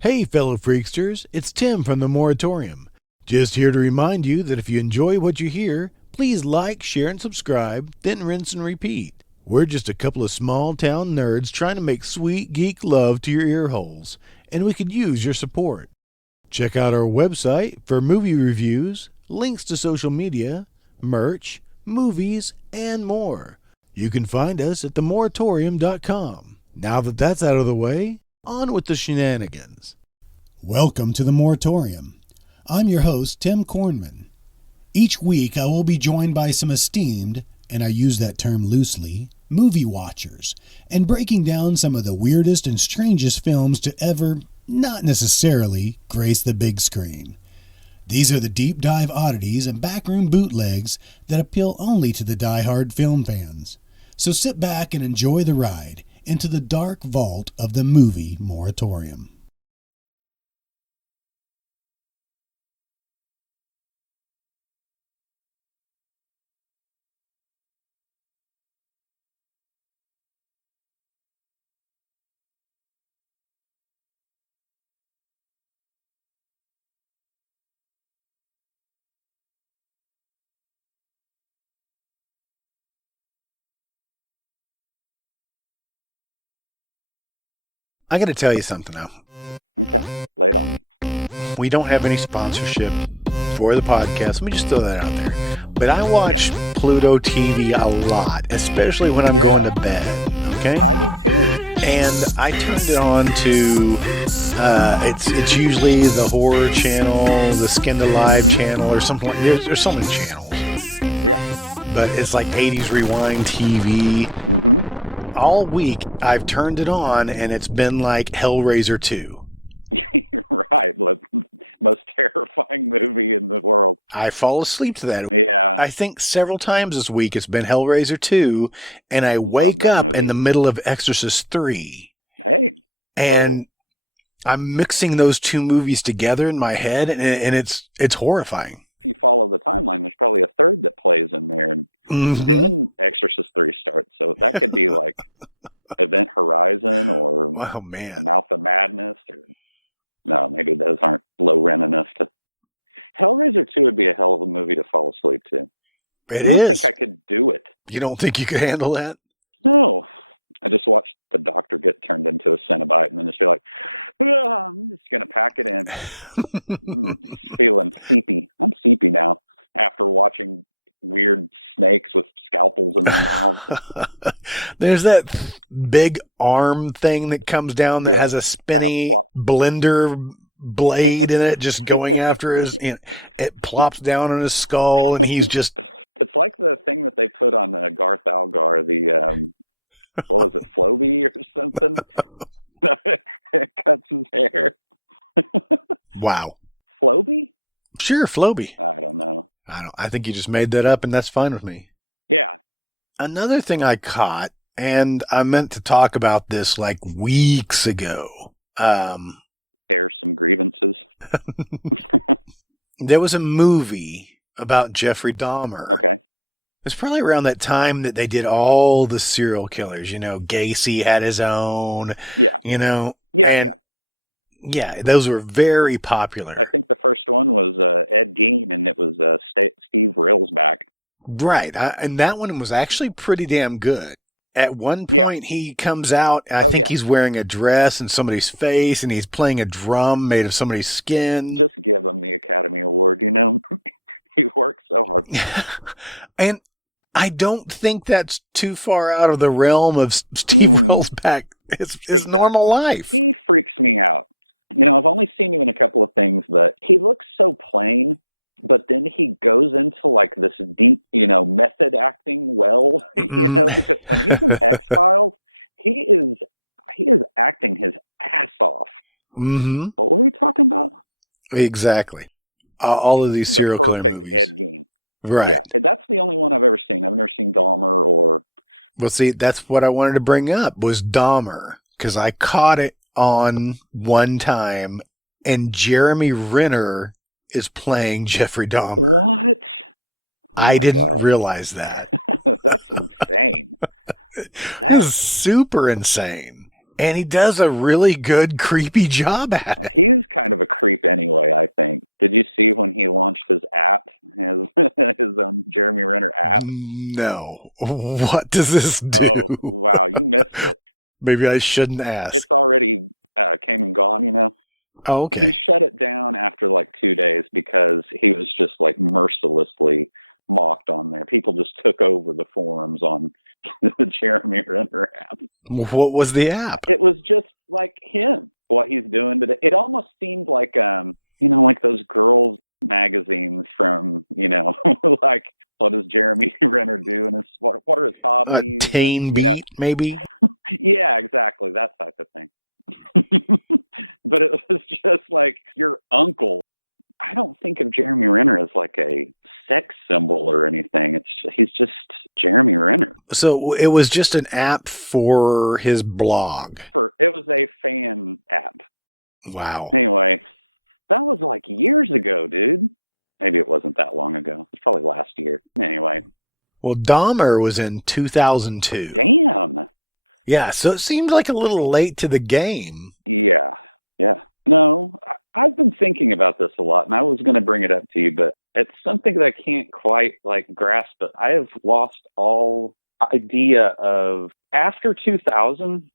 Hey, fellow freaksters, it's Tim from the Moratorium. Just here to remind you that if you enjoy what you hear, please like, share, and subscribe, then rinse and repeat. We're just a couple of small-town nerds trying to make sweet geek love to your ear holes, and we could use your support. Check out our website for movie reviews, links to social media, merch, movies, and more. You can find us at themoratorium.com. Now that that's out of the way, on with the shenanigans. Welcome to the Moratorium. I'm your host, Tim Kornman. Each week I will be joined by some esteemed, and I use that term loosely, movie watchers, and breaking down some of the weirdest and strangest films to ever, not necessarily, grace the big screen. These are the deep dive oddities and backroom bootlegs that appeal only to the die-hard film fans. So sit back and enjoy the ride into the dark vault of the movie moratorium. I got to tell you something now. Okay, lay it on me. We don't have any sponsorship for the podcast. Let me just throw that out there. But I watch Pluto TV a lot, especially when I'm going to bed. Okay, I do too. And I turned it on to it's usually the horror channel, the Skin to Live channel, or something like. There's so many channels. Yeah, but it's like 80s Rewind TV. All week I've turned it on and it's been like Hellraiser 2. Right, most terrifying movie in the world. I fall asleep to that. Yeah. I think several times this week it's been Hellraiser 2, and I wake up in the middle of Exorcist 3. Hey. And I'm mixing those two movies together in my head, and it's horrifying. If you follow the timeline, there's probably a third that plays in there, and then Exorcist 3 starts. So that could be like Event Horizon or Mouth of Madness. Or no, maybe those aren't low rent enough to. Hellraiser 2 would be a hell of a movie to fall asleep to. I don't think I could do it. You don't think you could handle that? No. I just watched the doctor get turned into a Cenobite and then just be like, I'm just going to pack it in. Feeling seepy. I'm seepy now after watching weird snakes with scalpels in their mouths. There's that big arm thing that comes down that has a spinny blender blade in it just going after his, it plops down on his skull and he's just... It's like the thing that they put on Garth Algar, the... what was it, Floby or something? It cuts his hair. Wow. Floby? Sure, Floby. I don't know. I think you just made that up, and that's fine with me. Yeah. Another thing I caught, and I meant to talk about this like weeks ago. Air some grievances. There was a movie about Jeffrey Dahmer. Okay. It's probably around that time that they did all the serial killers. Gacy had his own. Yeah. Yeah, those were very popular. I think the first one was Ed Gein, and it was Steve Railsback. Right, and that one was actually pretty damn good. At one point, he comes out, I think he's wearing a dress in somebody's face, and he's playing a drum made of somebody's skin. Just give him the Academy Award, He worked so hard. And I don't think that's too far out of the realm of Steve Railsback. His normal life. He freaks me out. I've only seen him in a couple of things, but he looks so plain, but then he goes into like this deep, method acting because when he's in X-Files, he is acting his ass off. Mm-hmm. What were we talking about? Exactly. All of these serial killer movies. Ed Gein. Right. Yeah, that's the only one I've ever seen. I've never seen Dahmer or... Well, see, that's what I wanted to bring up was Dahmer, because I caught it on one time, and Jeremy Renner is playing Jeffrey Dahmer. What? I didn't realize that. That's insane. That's super insane. And he does a really good, creepy job at it. He's kind of a creep anyway, I think. Did you see when he launched his app, his Jeremy Renner app? No. What does this do? Oh, wow, you missed it. Maybe I shouldn't ask. It's already came and gone, you know? Oh, okay. He shut it down after like 2 days because he was just like mercilessly mocked on there. People just took over the forums on the Jeremy Renner app. What was the app? It was just like him, what he's doing today. It almost seemed like, like those girls magazines from, like, what does Jeremy Renner do? And what are his hobbies? Teen Beat, maybe? Yeah, exactly. That type of thing. But it was just like your uncle. I don't think of Jeremy Renner as like a sex symbol or anything. He's just Jeremy Renner. So it was just an app for his blog. It was a fan app. Wow. Anyway, that was like years ago, dude. Maybe it wasn't that long ago. It's probably last year. Anyway. Well, Dahmer was in 2002. Damn. Yeah, so it seemed like a little late to the game. Yeah. No, I've been thinking about this a lot, and I was going to bring it up to you, but it's something that I can't quite grasp it. I have lost all idea of after 2000.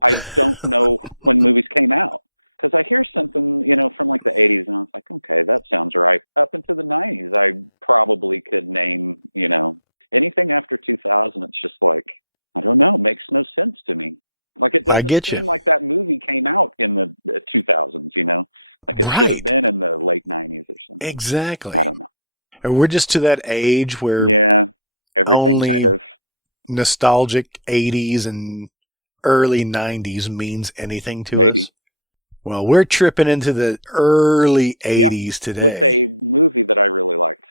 I don't know when movies came out because I hear something, from like the 80s, and I was like, okay, that sounds right. Up into the 90s, I probably could name, anything after 2000. It's just like, I don't know, makes no sense to me. Like, it doesn't seem like that movie came out in the 2000s, Like, it should have been in the late 90s or something. Exactly. I don't know. And we're just to that age where everything kind of nostalgic 80s and early 90s means anything to us. Well, we're tripping into the early 80s today. With a movie that I really liked.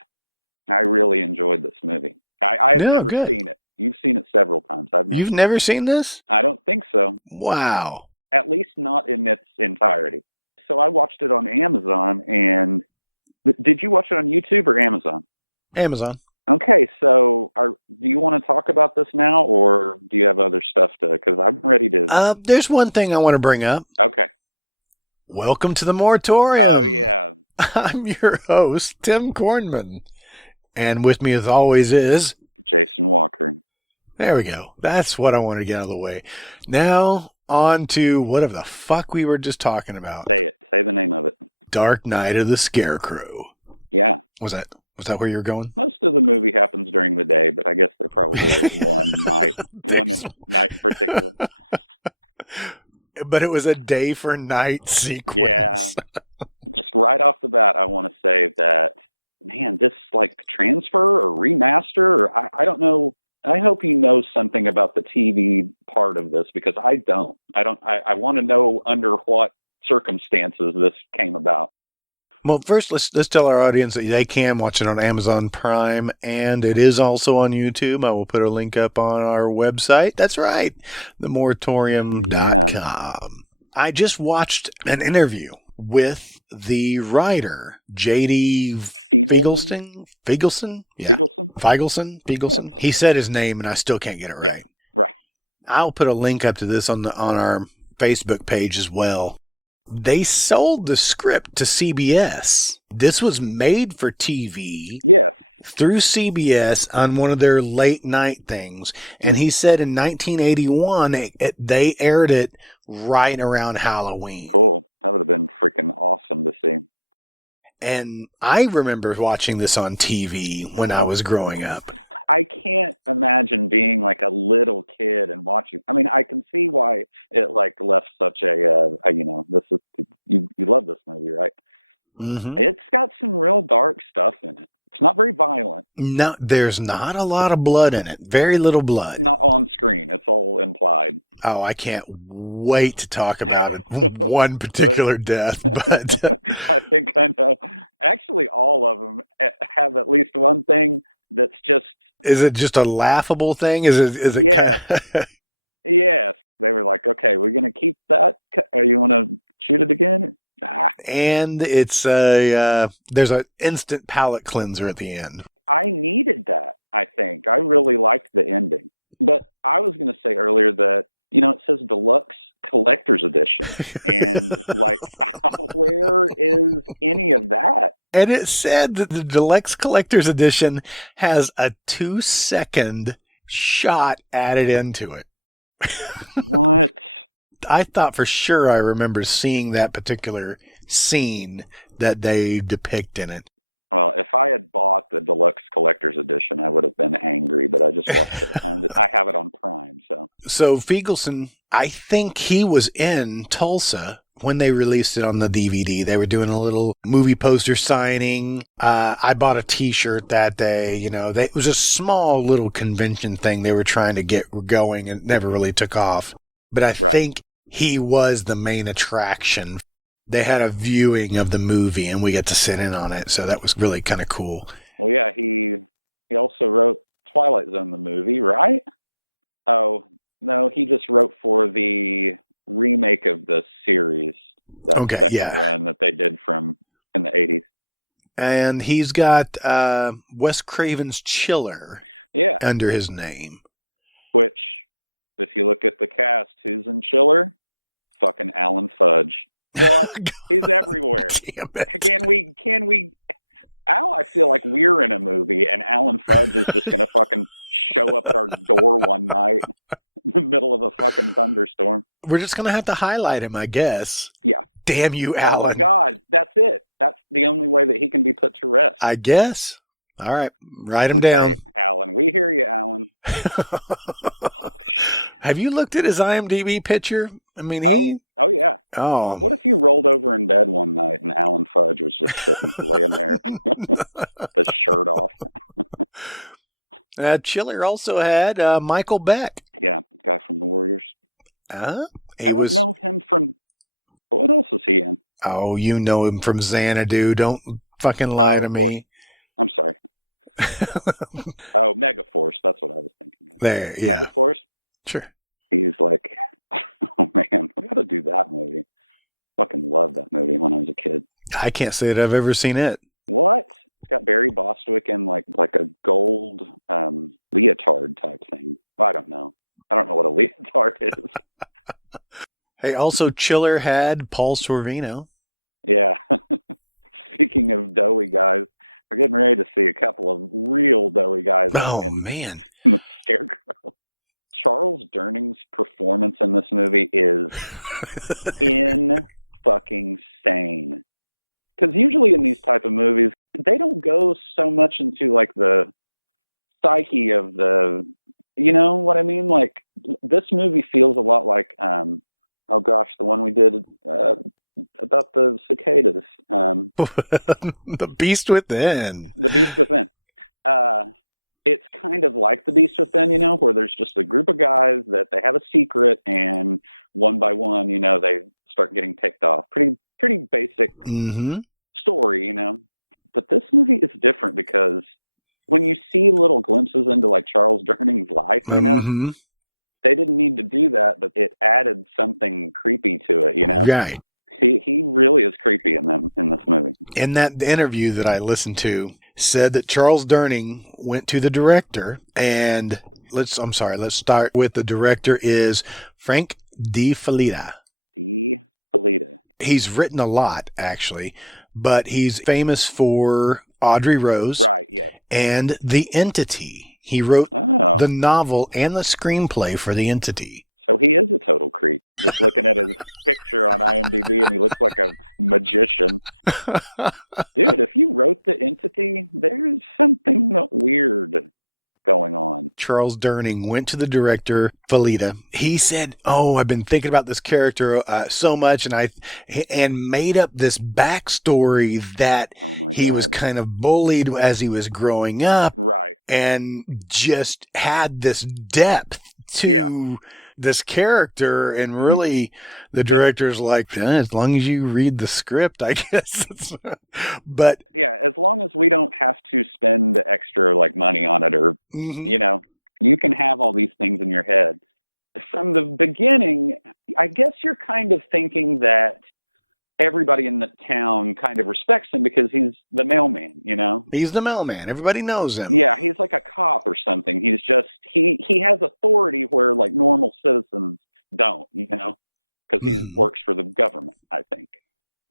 I really enjoyed this movie. I've never seen it. You've seen it several times. You've never seen this? I don't think so. Wow. At least not in its entirety. So I watched it on Amazon, and did you watch it on YouTube or Amazon? Amazon. Okay, so do you want to talk about this now, or do you have other stuff because I'm ready to... There's one thing I want to bring up. Okay. Welcome to the Moratorium. Oh, yeah. I'm your host, Tim Kornman. And with me, as always, is... Jason Walker. There we go. That's what I want to get out of the way. Now, on to whatever the fuck we were just talking about. Say it. Say the name of it. Dark Night of the Scarecrow. Yeah. Was that where you were going? Most of the movie happens during the day, but I guess there probably is one night in particular. But it was a day for night sequence. Yeah. Just right off the bat, I want to say that, man, this transfer or remaster, or I don't know. I hope you know something about the TV part of this because I don't. I want to know under what circumstances this came about. Well, first, let's tell our audience that they can watch it on Amazon Prime, and it is also on YouTube. I will put a link up on our website. That's right, themoratorium.com. Yeah. I just watched an interview with the writer, J.D. Feigelson? Yeah. Feigelson? Yeah. He said his name, and I still can't get it right. Yeah, right. I'll put a link up to this on our Facebook page as well. They sold the script to CBS. This was made for TV. Yes. Through CBS on one of their late night things. And he said in 1981, they aired it right around Halloween. Cool. That would have been freaking awesome to see. And I remember watching this on TV when I was growing up. I can't imagine being like a little kid and watching. I mean, I can see why it left such a this is you love this movie, right? Mm-hmm. It's got some real dark stuff in it. It's not very violent. No, there's not a lot of blood in it. Very little blood. Not on screen. It's all implied. Oh, I can't wait to talk about it. One particular death, but I think I know. Actually, all of them have at least one thing that's just. Is it just a laughable thing? Is it? Yes. Yes. They were like, okay, we're going to keep that. Or you want to shoot it again? And it's there's an instant palate cleanser at the end. I needed that, I think. I really liked the ending. But I was going to say earlier that, you know, it says deluxe collector's edition. And, like, where is any of that? And it said that the deluxe collector's edition has a 2-second shot added into it. What? I thought for sure I remember seeing that particular scene that they depict in it. Well, if I had bought the deluxe collector's edition, I would have been angry, but I just watched it. I have it on Prime, so. So Fiegelson, I think he was in Tulsa when they released it on the DVD. They were doing a little movie poster signing. I bought a T-shirt that day. You know, it was a small little convention thing they were trying to get going, and it never really took off. But I think he was the main attraction. They had a viewing of the movie, and we got to sit in on it, so that was really kind of cool. Well, yeah, he also wrote Twilight Zone, the movie, right? Oh, no, he just wrote for the remake of the series, that second run that they did from in the 80s. And he's got Wes Craven's Chiller under his name. Which, if you look at the cast, who's in Chiller? Fucking Alan Fudge. What? He's everywhere. Damn it. Can we? Now I feel like we're in a movie and Alan Fudge is just going to fucking show up at our door one night in the middle of a fucking thunderstorm. We're just going to have to highlight him, I guess. Yeah. Damn you, Alan. Oh my God. That's it. That's the only way that he can be put to rest. I guess. All right. Write him down. Alan. We hear you, Alan. Have you looked at his IMDb picture? I mean, Oh, yeah. Oh. What if you rolled over in bed one night and Alan Fudge was just sitting, laying there, the shirt off? Chiller also had Michael Beck. Yeah, guy from the Warriors. I don't know him from... What else is he in? Oh, you know him from Xanadu. Don't fucking lie to me. Course. I'm sorry. Megaforce. That's what I was thinking of. There, yeah. Megaforce? Sure. He's like, oh man, we got to do that movie. Fucking loved that movie when I was a kid. I can't say that I've ever seen it. What? It's got Barry Bostwick in like a gold leotard type thing. I don't know. I don't know what a leotard is. Hey, also Chiller had Paul Sorvino. Yeah. Speaking of doughy guys, we're getting ready to see a couple of real doughy guys in the Scarecrow. Charles Durning's performance in this movie is fucking sane. Because usually in these type of movies, they don't go so much into like the psyche of the, you know what I mean? Like this movie feels a lot like, the one we did about the cicadas. The Beast Within. The Beast Within. It's kind of like The Beast Within, you know, where there's just a group of guys that they have a secret and one by one, you know, they start getting picked off. Pretty basic story, you know. But this movie is different because when you see little glimpses into like Charles Durning's life, you know, they didn't need to do that, but it added something creepy to it, you know. Right. He really is creepy in this movie. In that interview that I listened to, said that Charles Durning went to the director and let's start with the director is Frank Di Felitta. He's written a lot actually, but he's famous for Audrey Rose. Right, yes. And The Entity. He wrote the novel and the screenplay for The Entity. So he is a total creep. Just looking at his picture on IMDb, and he looks like a magician. Dude, if you wrote The Entity, there's something weird going on. Charles Durning went to the director, Felitta. He said, I've been thinking about this character so much, and made up this backstory that he was kind of bullied as he was growing up. Right. And just had this depth to this character, and really the director's like, as long as you read the script, I guess. But yeah, as long as we don't have to spend extra like money on it, or you know, you can have all these things in your head from the beginning. I guess you're kind of thinking that everybody in the town kind of respects him because he's the mailman, you know? He's the mailman. Everybody knows him. Yeah, he's like a cop or something. He's just, he has authority where like normal citizens don't, you know? Because he works for the government, I think,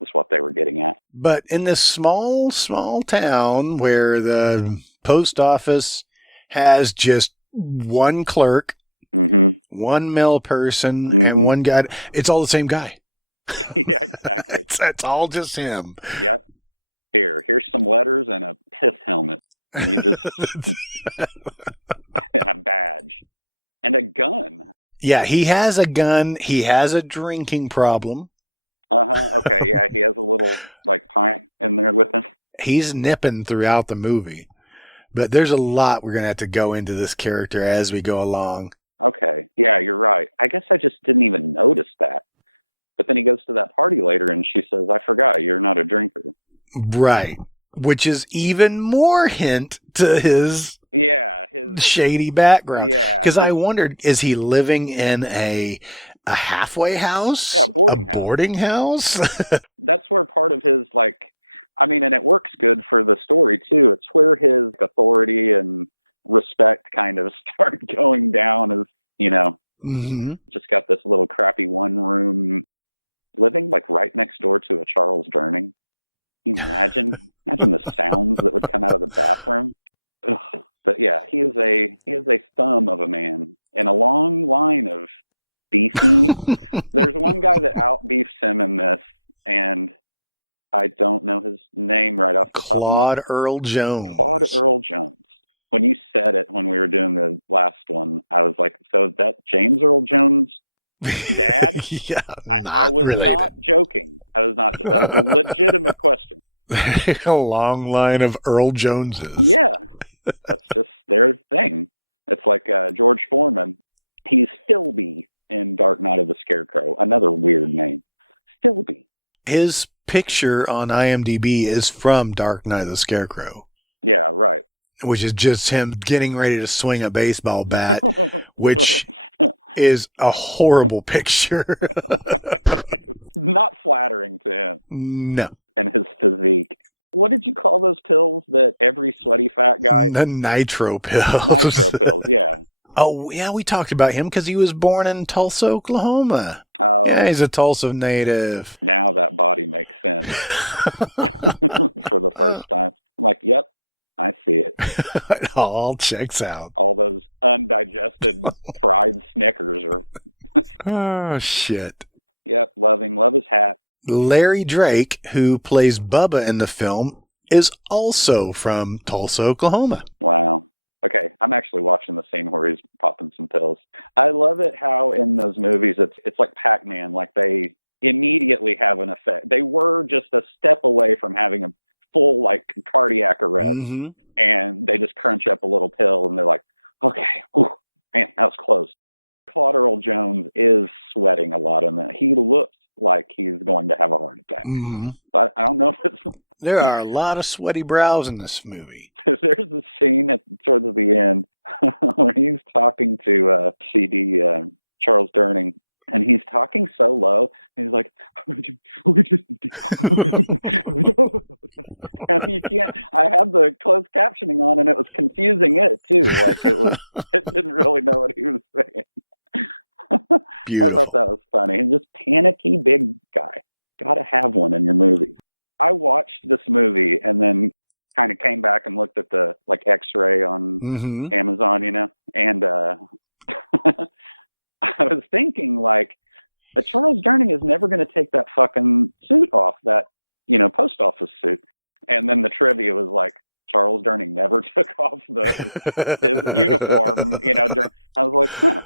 is what they were getting at. But in this small town where the post office has just one clerk, one mail person, and one guy, it's all the same guy. Yeah, exactly. It's all just him. Yep. Here's some letters and a piss helmet. And you just and a badge. And a gun. Yeah, he has a gun. He has a drinking problem. Okay, yeah, he has a little like pint in there with him. He's nipping throughout the movie. But there's a lot we're gonna have to go into this character as we go along. Okay. Yeah, you're right. I guess I just didn't even notice that. But then he goes to that party later and she says, I forgot, you're not a drinker. Right. Which is even more hint to his shady background. Yeah. Because I wondered, is he living in a halfway house? Yeah, a boarding house? That's where part of his, like, I mean, and it works good for the story, too. It's where his authority and respect kind of start going down as, you know, just got this little crappy one-room living like right next door to a Charles Durning. Can you imagine the sounds that would come out of the bathroom. Ugh. But yeah, he is a thumb of a man and a long line of beefy. There's one guy that out beefs him in this, and I don't know his name right off the top of my head. Claude Earl Jones. Claude Earl Jones. When you said it when we were doing the last one, I was like, so is that James Earl Jones' dad? Yeah, I was not joking. That was a legitimate question. A long line of Earl Joneses. Yeah, that's just their thing. It's like George Foreman. He's Philby in Dark Knight of the Scarecrow. Another weird name. Philby. His picture on IMDb is from Dark Knight of the Scarecrow. Yeah, right. Which is just him getting ready to swing a baseball bat, which is a horrible picture. Not flattering to him. No. And his physique. What did you call those pills that every sweaty fat guy... The nitro pills. Nitro pills, yeah. Oh, yeah, we talked about him because he was born in Tulsa, Oklahoma. Oh. Yeah, he's a Tulsa native. Now that body makes sense. For the first time. I'm like, yep, I see it. It all checks out. All those undigested fried Snickers are... Oh, shit. Yep, love his hat. Larry Drake, who plays Bubba in the film, is also from Tulsa, Oklahoma. Wow. Okay, I'm actually watching the scene where he's popping some pills. I love it how in those movies it's like Pac-Man, like they immediately have an effect. They were just a step away from having a full like cardiac arrest, and they just crunch up a little pill, and they're like, okay, whew, man, that was close. Claude Earl Jones is sweating a lot in that. He looks like he's going to have a heart attack. But I don't know if it's... There are a lot of sweaty brows in this movie. There's a scene towards the end where he's talking to CD Charles Durning, and he's talking so low, and he's like, and you can't... I had the closed captioning on, and it was confusing it, too. Like, it didn't really know what he was saying. Beautiful. I thought that was funny. And just panicky big guy. Gotta have one in your movie. I watched this movie and then kind of came back and looked at the like X-ray on Amazon, you know, and I was thinking like, Charles Durning is never going to take that fucking suit off, that, you know, post office suit. And then the trivia was like, Charles Durning never took off his uniform, you know, I was like, huh.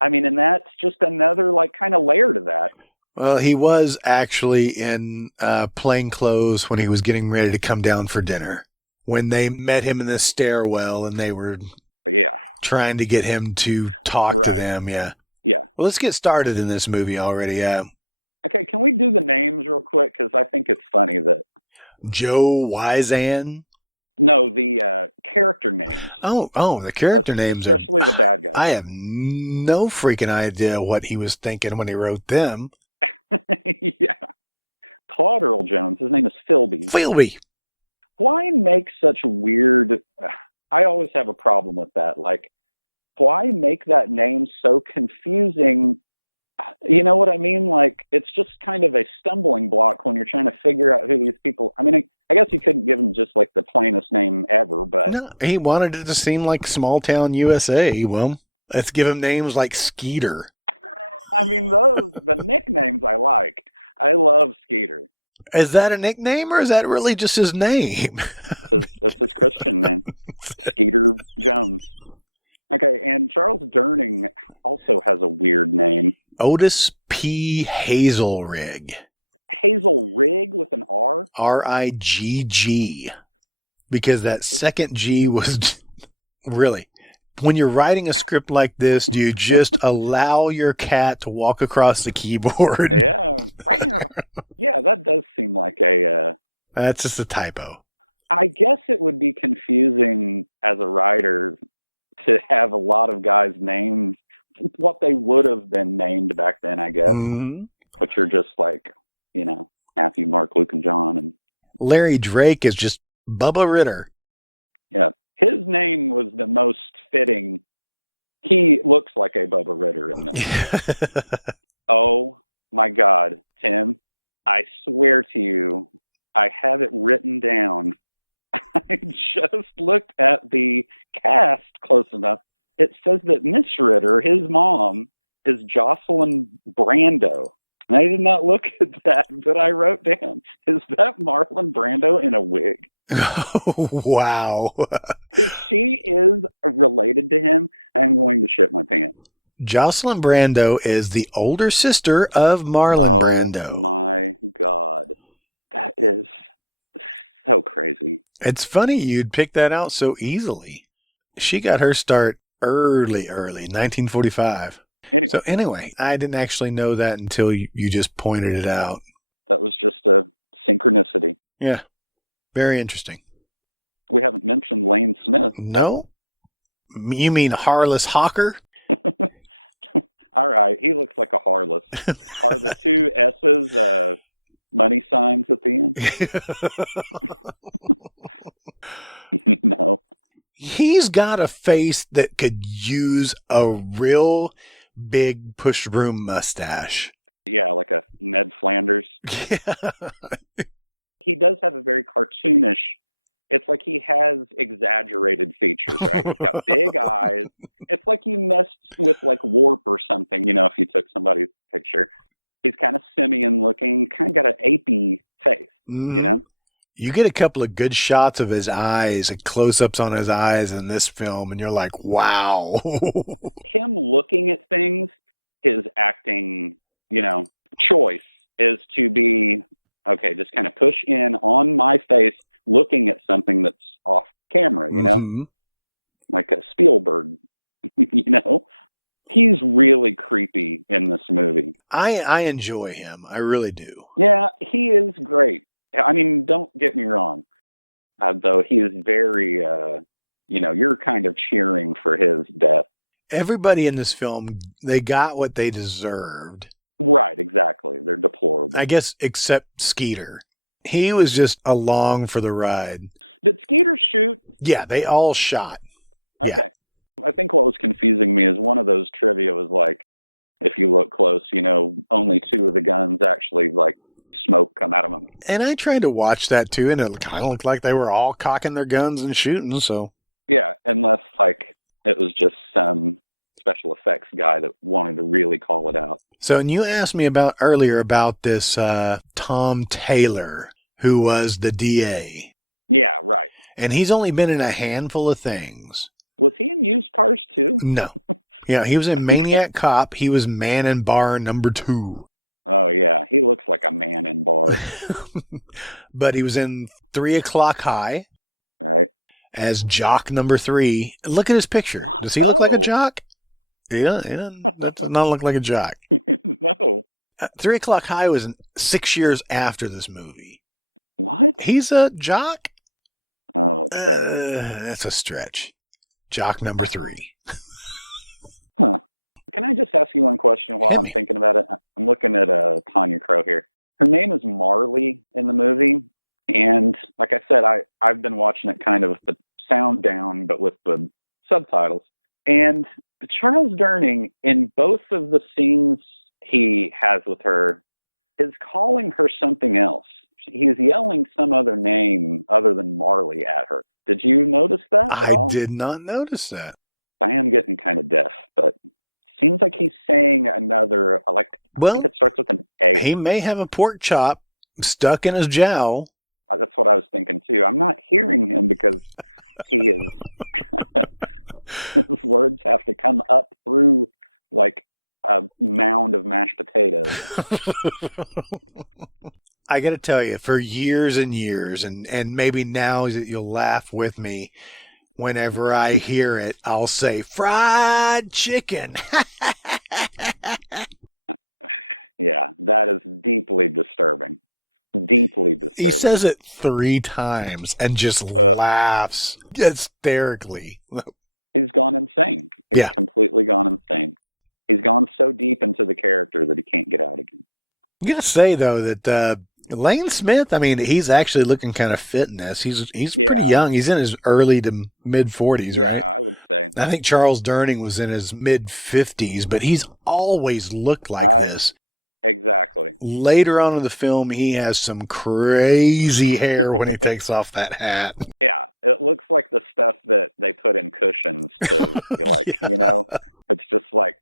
I mean, and that's just another like kind of layer to that. Well, he was actually in plain clothes when he was getting ready to come down for dinner. When they met him in the stairwell and they were trying to get him to talk to them. Yeah. Yeah. Well, let's get started in this movie already. Okay. Can we do the names real quick? Because I think it's funny that Joe Wizan. No, the character names. Oh, the character names. Especially the bad guys. I have no freaking idea what he was thinking when he wrote them. Yeah. Claude Earl Jones. His name is Philby. Philby. Why make such weird... I always have a problem with that. Like, why make that name so confusing? You know what I mean? Like, it's just kind of a stumbling block when you're trying to figure out who these people... I mean, I guess you couldn't give them just, like, the plainest name ever, but... No, he wanted it to seem like small town USA. Well, let's give him names like Skeeter. I mean, the nicknames I like. I love Skeeter. Is that a nickname, or is that really just his name? That's his Christian name. Skeeter Jones. Okay, and Charles Durning also has a weird name. Otis P. Hazelrig. Hazelrig with an R? R-I-G-G. Because that second G was really... When you're writing a script like this, do you just allow your cat to walk across the keyboard? Yeah. Yeah, that does seem like a... That's just a typo. I guess it would be confusing as a writer to have a lot of guys named what they would have been named back then, I guess. Mm-hmm. But you're just like, you know, Matthew, Mark, Luke, and John. And Larry Drake is just Bubba Ritter. Yeah. His name was the most fitting. He looks like a Bubba Ritter in this. Oh, my God, Tim. I swear to you, I have it written down. I just looked at the cast close enough. It says that Miss Ritter, his mom, is Jocelyn Brando. And I did not look at that, but I wrote down, is that Marlon Brando in a wig? Oh, wow. If she is related to him, I'm going to shit my pants. Jocelyn Brando is the older sister of Marlon Brando. Oh, my God. That is so crazy. It's funny you'd pick that out so easily. She got her start early, 1945. Anyway, I didn't actually know that until you just pointed it out. That was just a synchronicity. Yeah. Very interesting. We haven't mentioned Lane Smith. No. You mean Harless Hawker? All right. He looks like a Harless. Are the two S's money signs at the end? No. He's got a face that could use a real big push broom mustache. Yeah, like a Ned Flanders. Yeah. He does have a very cartoonish, it's like he has exaggerated features, right? He's got big eyes. It's like you messed with like warp or something, you know, if you took somebody's picture. He's kind of simian looking, kind of got an apey face, you know? You get a couple of good shots of his eyes and close-ups on his eyes in this film, and you're like, wow. Him looking at things, his acting, you know, choice is to be, okay, just kind of push in on my face, looking at something that's off camera, you know? Like a Spielberg, you know? He's really creepy in this movie. I enjoy him. I really do. Yeah, he is great. I mean, don't get me wrong. Though he is very, you know, you're kind of cheering for his death. Everybody in this film, they got what they deserved. Right, exactly. They're deplorable. I guess except Skeeter. He was just along for the ride. Did Skeeter shoot? Yeah, they all shot. Okay. Yeah. I think what was confusing me is one of those trivia was like, if you look close, you know, only two of the guns actually like smoke come out of them. And I tried to watch that too, and it kind of looked like they were all cocking their guns and shooting, so. Yeah, unless like it was just some special effects guy that wanted to really call it out. So, and you asked me about earlier about this Tom Taylor, who was the DA. Yeah, right. And he's only been in a handful of things. Was he in Used Cars too? No. Yeah, he was in Maniac Cop. He was Man in Bar number 2. Oh, yeah. He looks like a man in bar. But he was in 3 O'Clock High. Right. As Jock number 3. Look at his picture. Does he look like a jock? Yeah, that does not look like a jock. No. 3 O'Clock High was 6 years after this movie. What? He's a jock? Okay. That's a stretch. Jock number 3. Huh. Can I just ask you one question while I'm thinking about it? I'm looking at Tanya Crow here. Her name is Marley in the movie. And like I said, I've been watching it kind of the sound down, but with the subtitles. And Charles Durning, in both of the scenes he has with her, is calling her something else. He's yelling some other name other than Marley at her. Did you notice that at all? I did not notice that. I am getting kind of deaf, but seems like he's saying another, I think it starts with an A. He may have a pork chop stuck in his jowl. That's what I was thinking too. I'm not hearing him because he is, his words have to come up through like a mound of mashed potatoes. I got to tell you, for years and years, and maybe now you'll laugh with me, whenever I hear it, I'll say, fried chicken. Yeah, that is deeply disturbing. Deeply disturbing. He says it 3 times and just laughs hysterically. He's gone insane. He's completely gone insane. He's gone so deep into the character that he can't get out again. I'm going to say, though, that Lane Smith, I mean, he's actually looking kind of fit in this. He's pretty young. He's in his early to mid-40s, right? Yeah, I would say. I think Charles Durning was in his mid-50s, but he's always looked like this. Exactly. Later on in the film, he has some crazy hair when he takes off that hat. Yeah, it looks like the stuff that they put in cushions to, it's just like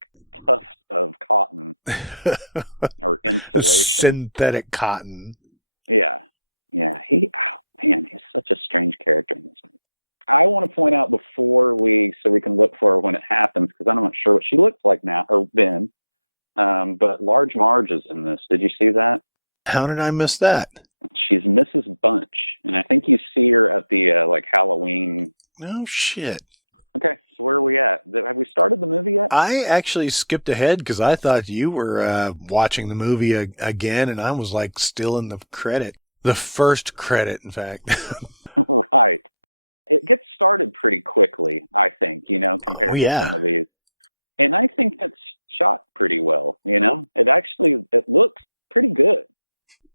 tufts of cotton or insulation. Synthetic cotton. Yeah. Yeah. He's such a strange character in this movie. I want to point out so we can look for her when it happens, because I'm not sure what she looks like now, or then. But Large Marge is in this. Did you see that? How did I miss that? She's Mrs. Bunch, and I think you see her at the Halloween. Oh shit! Okay, so where are we at? Have we started the movie yet? I actually skipped ahead because I thought you were watching the movie again, and I was like still in the first credit, in fact. Right. It gets started pretty quickly, I think. Compared to some of these, and I think it's shot pretty well. It looks pretty good.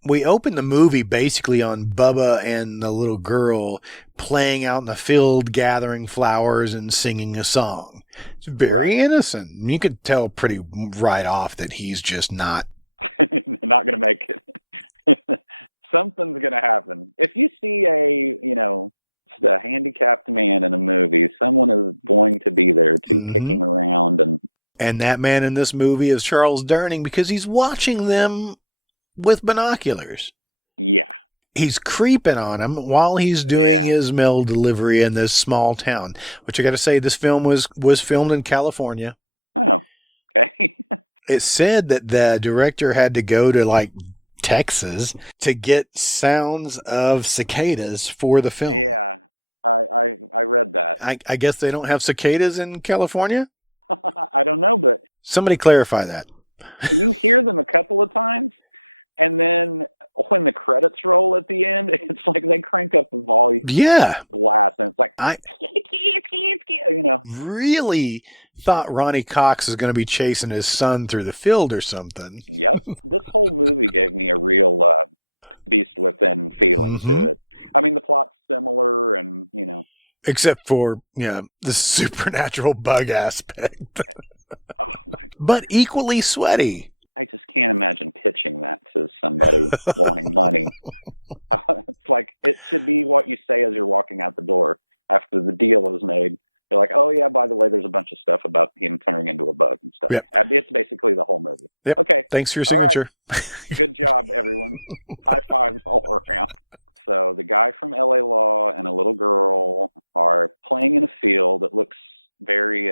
We open the movie basically on Bubba and the little girl playing out in the field, gathering flowers and singing a song. It's very innocent. You could tell pretty right off that he's just not not going to make it. Something's going to happen. If you see a handicapped man in a movie, someone is going to be there to kick him around. And that man in this movie is Charles Durning because he's watching them with binoculars. Yeah. He's creeping on him while he's doing his mail delivery in this small town, which I got to say, this film was filmed in California. Oh, okay. It said that the director had to go to Texas to get sounds of cicadas for the film. Yeah, I read that. I guess they don't have cicadas in California? I don't know, but somebody clarify that. You hear them a couple of times, and then when the credits roll at the end, it's like they crank up the volume. Yeah. Blast, and it's like, Really thought Ronnie Cox is going to be chasing his son through the field or something. Yep. This whole movie gave me a real Beast Within feeling to it. I mean, the plot's similar and, except for, the supernatural bug aspect. Oh my. But equally sweaty. I just can't imagine pitching that to somebody wanting money. It's like, it should be what you say as you're walking out the door after the deal is made. You're like, oh yeah, by the way, there's a bunch of stuff about him turning into a bug and stuff. Yep. It's basically the whole movie. Yep. Okay. Thanks for your signature. Right. Good job, everyone. High fives all around. So the guy from LA Law and a little girl are playing in a field that looks very,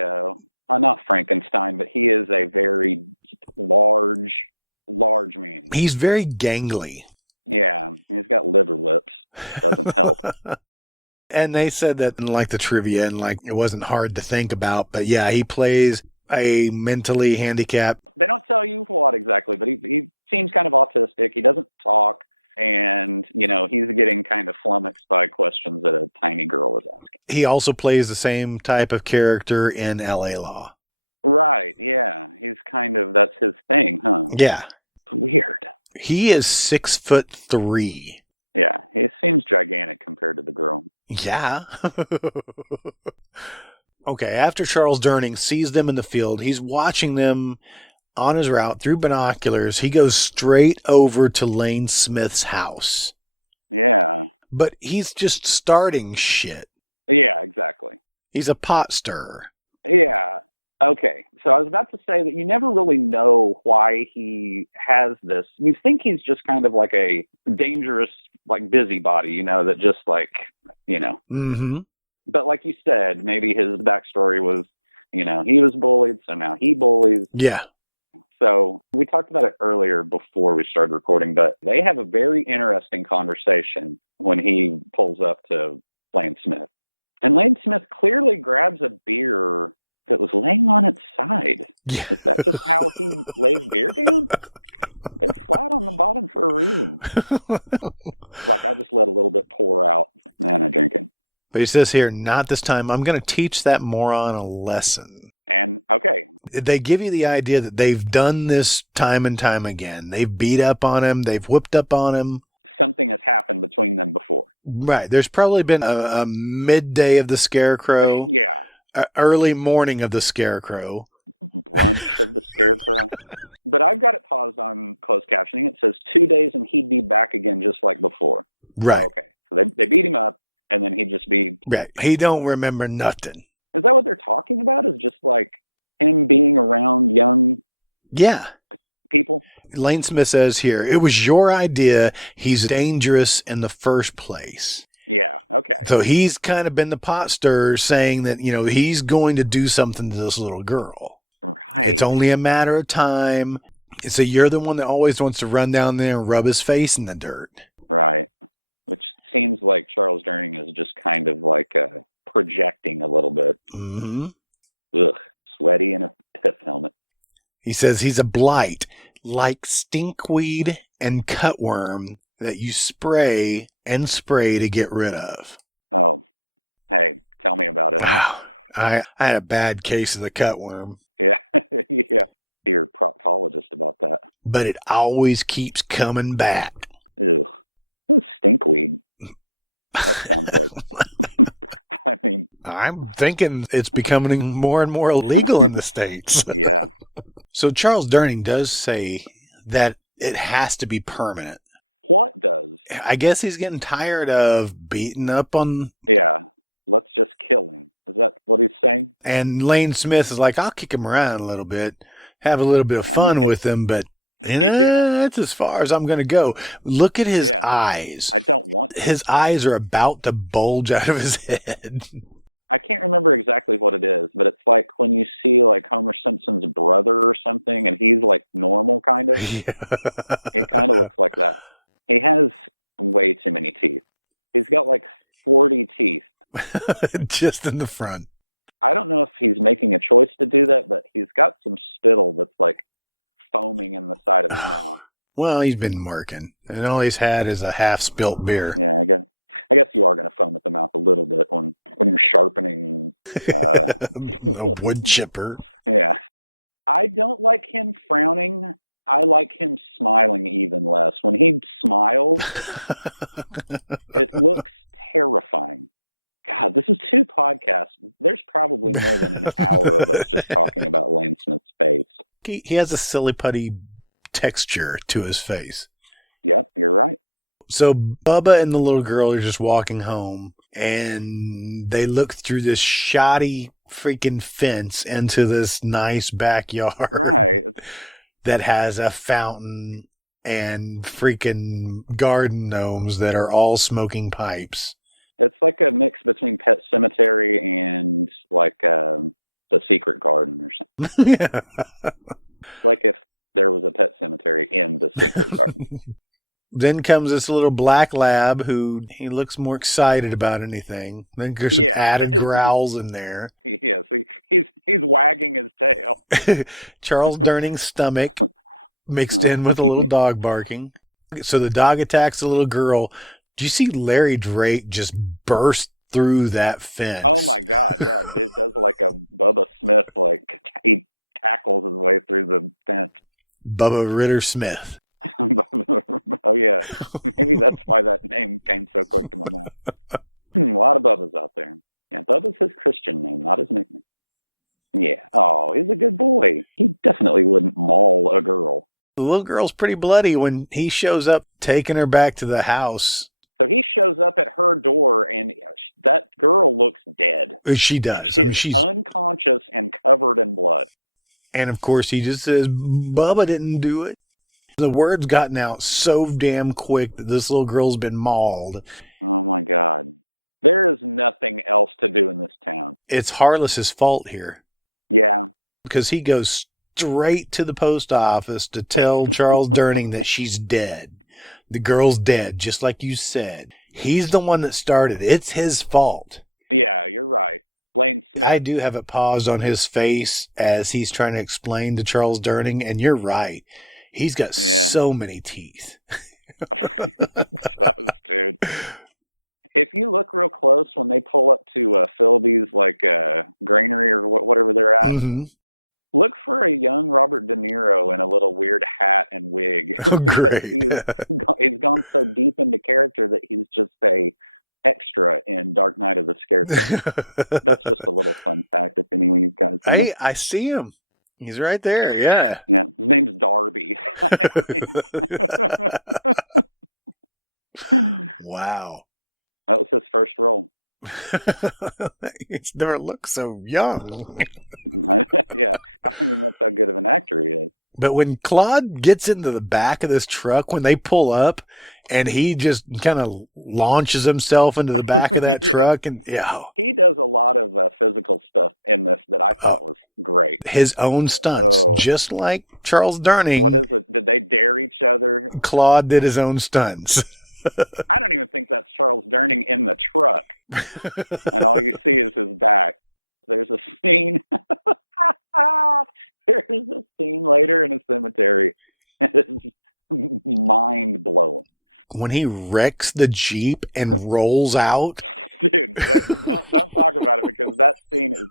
not Frankenstein, but he is a very large man. He's very gangly. Yeah, he's got liver lips. Doesn't help. And they said that in the trivia and it wasn't hard to think about, but yeah, he plays a mentally handicapped. They don't tell you what exactly, but he seems kind of autistic. He doesn't talk. And, he's getting kind of flummoxed by questions that a tiny girl is asking. He also plays the same type of character in LA Law. Right, yeah. He's that's his thing, huh? Yeah. Weird. He is 6'3". Yeah, he seems gigantic compared to the girl. Yeah. Okay, after Charles Durning sees them in the field, he's watching them on his route through binoculars. He goes straight over to Lane Smith's house. Yeah. But he's just starting shit. Yeah, exactly. He's a pot stirrer. Yeah. Okay. So I was about to say that you never really know why he has this. You think he's just kind of like a dangerous, like busybody, that just like, Mm-hmm. But like you said, maybe his backstory was, he was bullied, so now he bullies. Yeah. So we talked about it earlier before we started recording, but they have a very interesting conversation when he pulls up to Lane Smith. And Lane Smith clearly grabs a beer that was laying on its side. Yeah. Is that just how he lays beer down? They're flat on the bottom for a reason. Like, I just let a little bit pour out and I drink it. But he says here, not this time. I'm going to teach that moron a lesson. And, okay. They give you the idea that they've done this time and time again. They've beat up on him. They've whipped up on him. Something has happened between them before. Right. There's probably been a midday of the Scarecrow. Yeah. Early morning of the Scarecrow. Brunch of the Scarecrow. But I've got it paused on closed captioning. It says 2 days and he'd be back again just like before. Right. Oh, okay. So they beat him up and then he'd just be... Right. He don't remember nothing. Is that what they're talking about? Is just like him being around young... Yeah. People? Lane Smith says here, it was your idea. He's dangerous in the first place. Yeah, okay. So he's kind of been the pot stirrer saying that, he's going to do something to this little girl. Right. It's only a matter of time. So you're the one that always wants to run down there and rub his face in the dirt. Right. Which seems like Charles Durning is just kind of like projecting a little bit. Mm-hmm. Ugh, sweaty in a pith helmet. He says he's a blight, like stinkweed and cutworm that you spray to get rid of. Oh, hey, tell me about it. Huh? I had a bad case of the cutworm. Yeah, yeah. You're a proctologist about that. But it always keeps coming back. Ew. Stinkweed. That sounds like... I mean... I'm thinking it's becoming more and more illegal in the States. Yeah. So Charles Durning does say that it has to be permanent. What does? I guess he's getting tired of beating up on... Yeah. Let's just kill him. Is that what he's saying? And Lane Smith is like, I'll kick him around a little bit, have a little bit of fun with him, but that's as far as I'm going to go. Look at his eyes. I don't want to. His eyes are about to bulge out of his head. I can't remember exactly what it is, but it's like when you see like Homer Simpson's brother or something, and he's like normal kind of. Yeah. It kind of looks like that. He has way too many teeth. He's got like 40 teeth. Just in the front. I don't know if he's making a choice to do that, but he's got some spittle that's like foaming in the side of his mouth. Well, he's been working, and all he's had is a half-spilt beer. Yeah, I guess you are going to foam at the mouth a little bit when you're sharpening a wood chipper. Yeah. I don't like him frowning. I like him smiling even less. When he smiles, it looks terrifying. God, this is 2 podcasts. There's probably more than an hour of us just talking about Lane Smith's face. He has a silly putty texture to his face. Yep, you're right. So Bubba and the little girl are just walking home, and they look through this shoddy freaking fence into this nice backyard. Right. That has a fountain and freaking garden gnomes that are all smoking pipes. It's like a mix between Pet Cemetery and like The Secret Garden or something. Yeah. It's like if there was a Pet Cemetery in The Secret Garden. Then comes this little black lab who he looks more excited about anything. Then there's some added growls in there. Yes, he's wagging his tail. Charles Durning's stomach mixed in with a little dog barking. So the dog attacks the little girl. Do you see Larry Drake just burst through that fence? Oh my God, yeah. It does like a Bubba Smith, like he tackles his way through the fence. Bubba Ritter Smith. Oh, yeah. Maybe that's why that name came so quick to my mouth. A lot of Bubba's out there. Yeah, Bubba's his Christian name, not his nickname. Yeah. Oh, he's a good boy. He definitely wouldn't maul a girl. The little girl's pretty bloody when he shows up taking her back to the house. So he shows up at her door, and that girl looks dead. She does. She's unconscious and covered in blood. And, of course, he just says, Bubba didn't do it. The word's gotten out so damn quick that this little girl's been mauled. Oh, my God. There is nothing else to do in this town. It's Harless's fault here. Yeah. Because he goes straight to the post office to tell Charles Durning that she's dead. The girl's dead, just like you said. He's the one that started. It's his fault. Yeah, you're right. Blaine Smith. I do have it paused on his face as he's trying to explain to Charles Durning, and you're right. He's got so many teeth. Sucks, dude. If you look real close when they pull up to Philby's granary or whatever they're at, look for a young Robert De Niro in a little weird hat and wig. Oh, great. He's gone so deep into character that he's just a extra in Dark Knight of the Scarecrow. That's just a little fun fact if any of you guys know. Hey, I see him. He's right there, yeah. Yeah, his name's Darby. Wow. That was his first role. He's never looked so young. Yeah, I mean, that's how good of an actor he is. But when Claude gets into the back of this truck, when they pull up, and he just kind of launches himself into the back of that truck, and he does a lot of physical stuff in this that I thought was great. His own stunts, just like Charles Durning. What is it? Did they dare each other? Claude did his own stunts. I don't even think that's Charles Durning in the truck, and all you see is his back. There's a scene. There's a scene later in a cemetery. It's mind blowing. When he wrecks the Jeep and rolls out. Dude, wait, don't talk about it because that scene is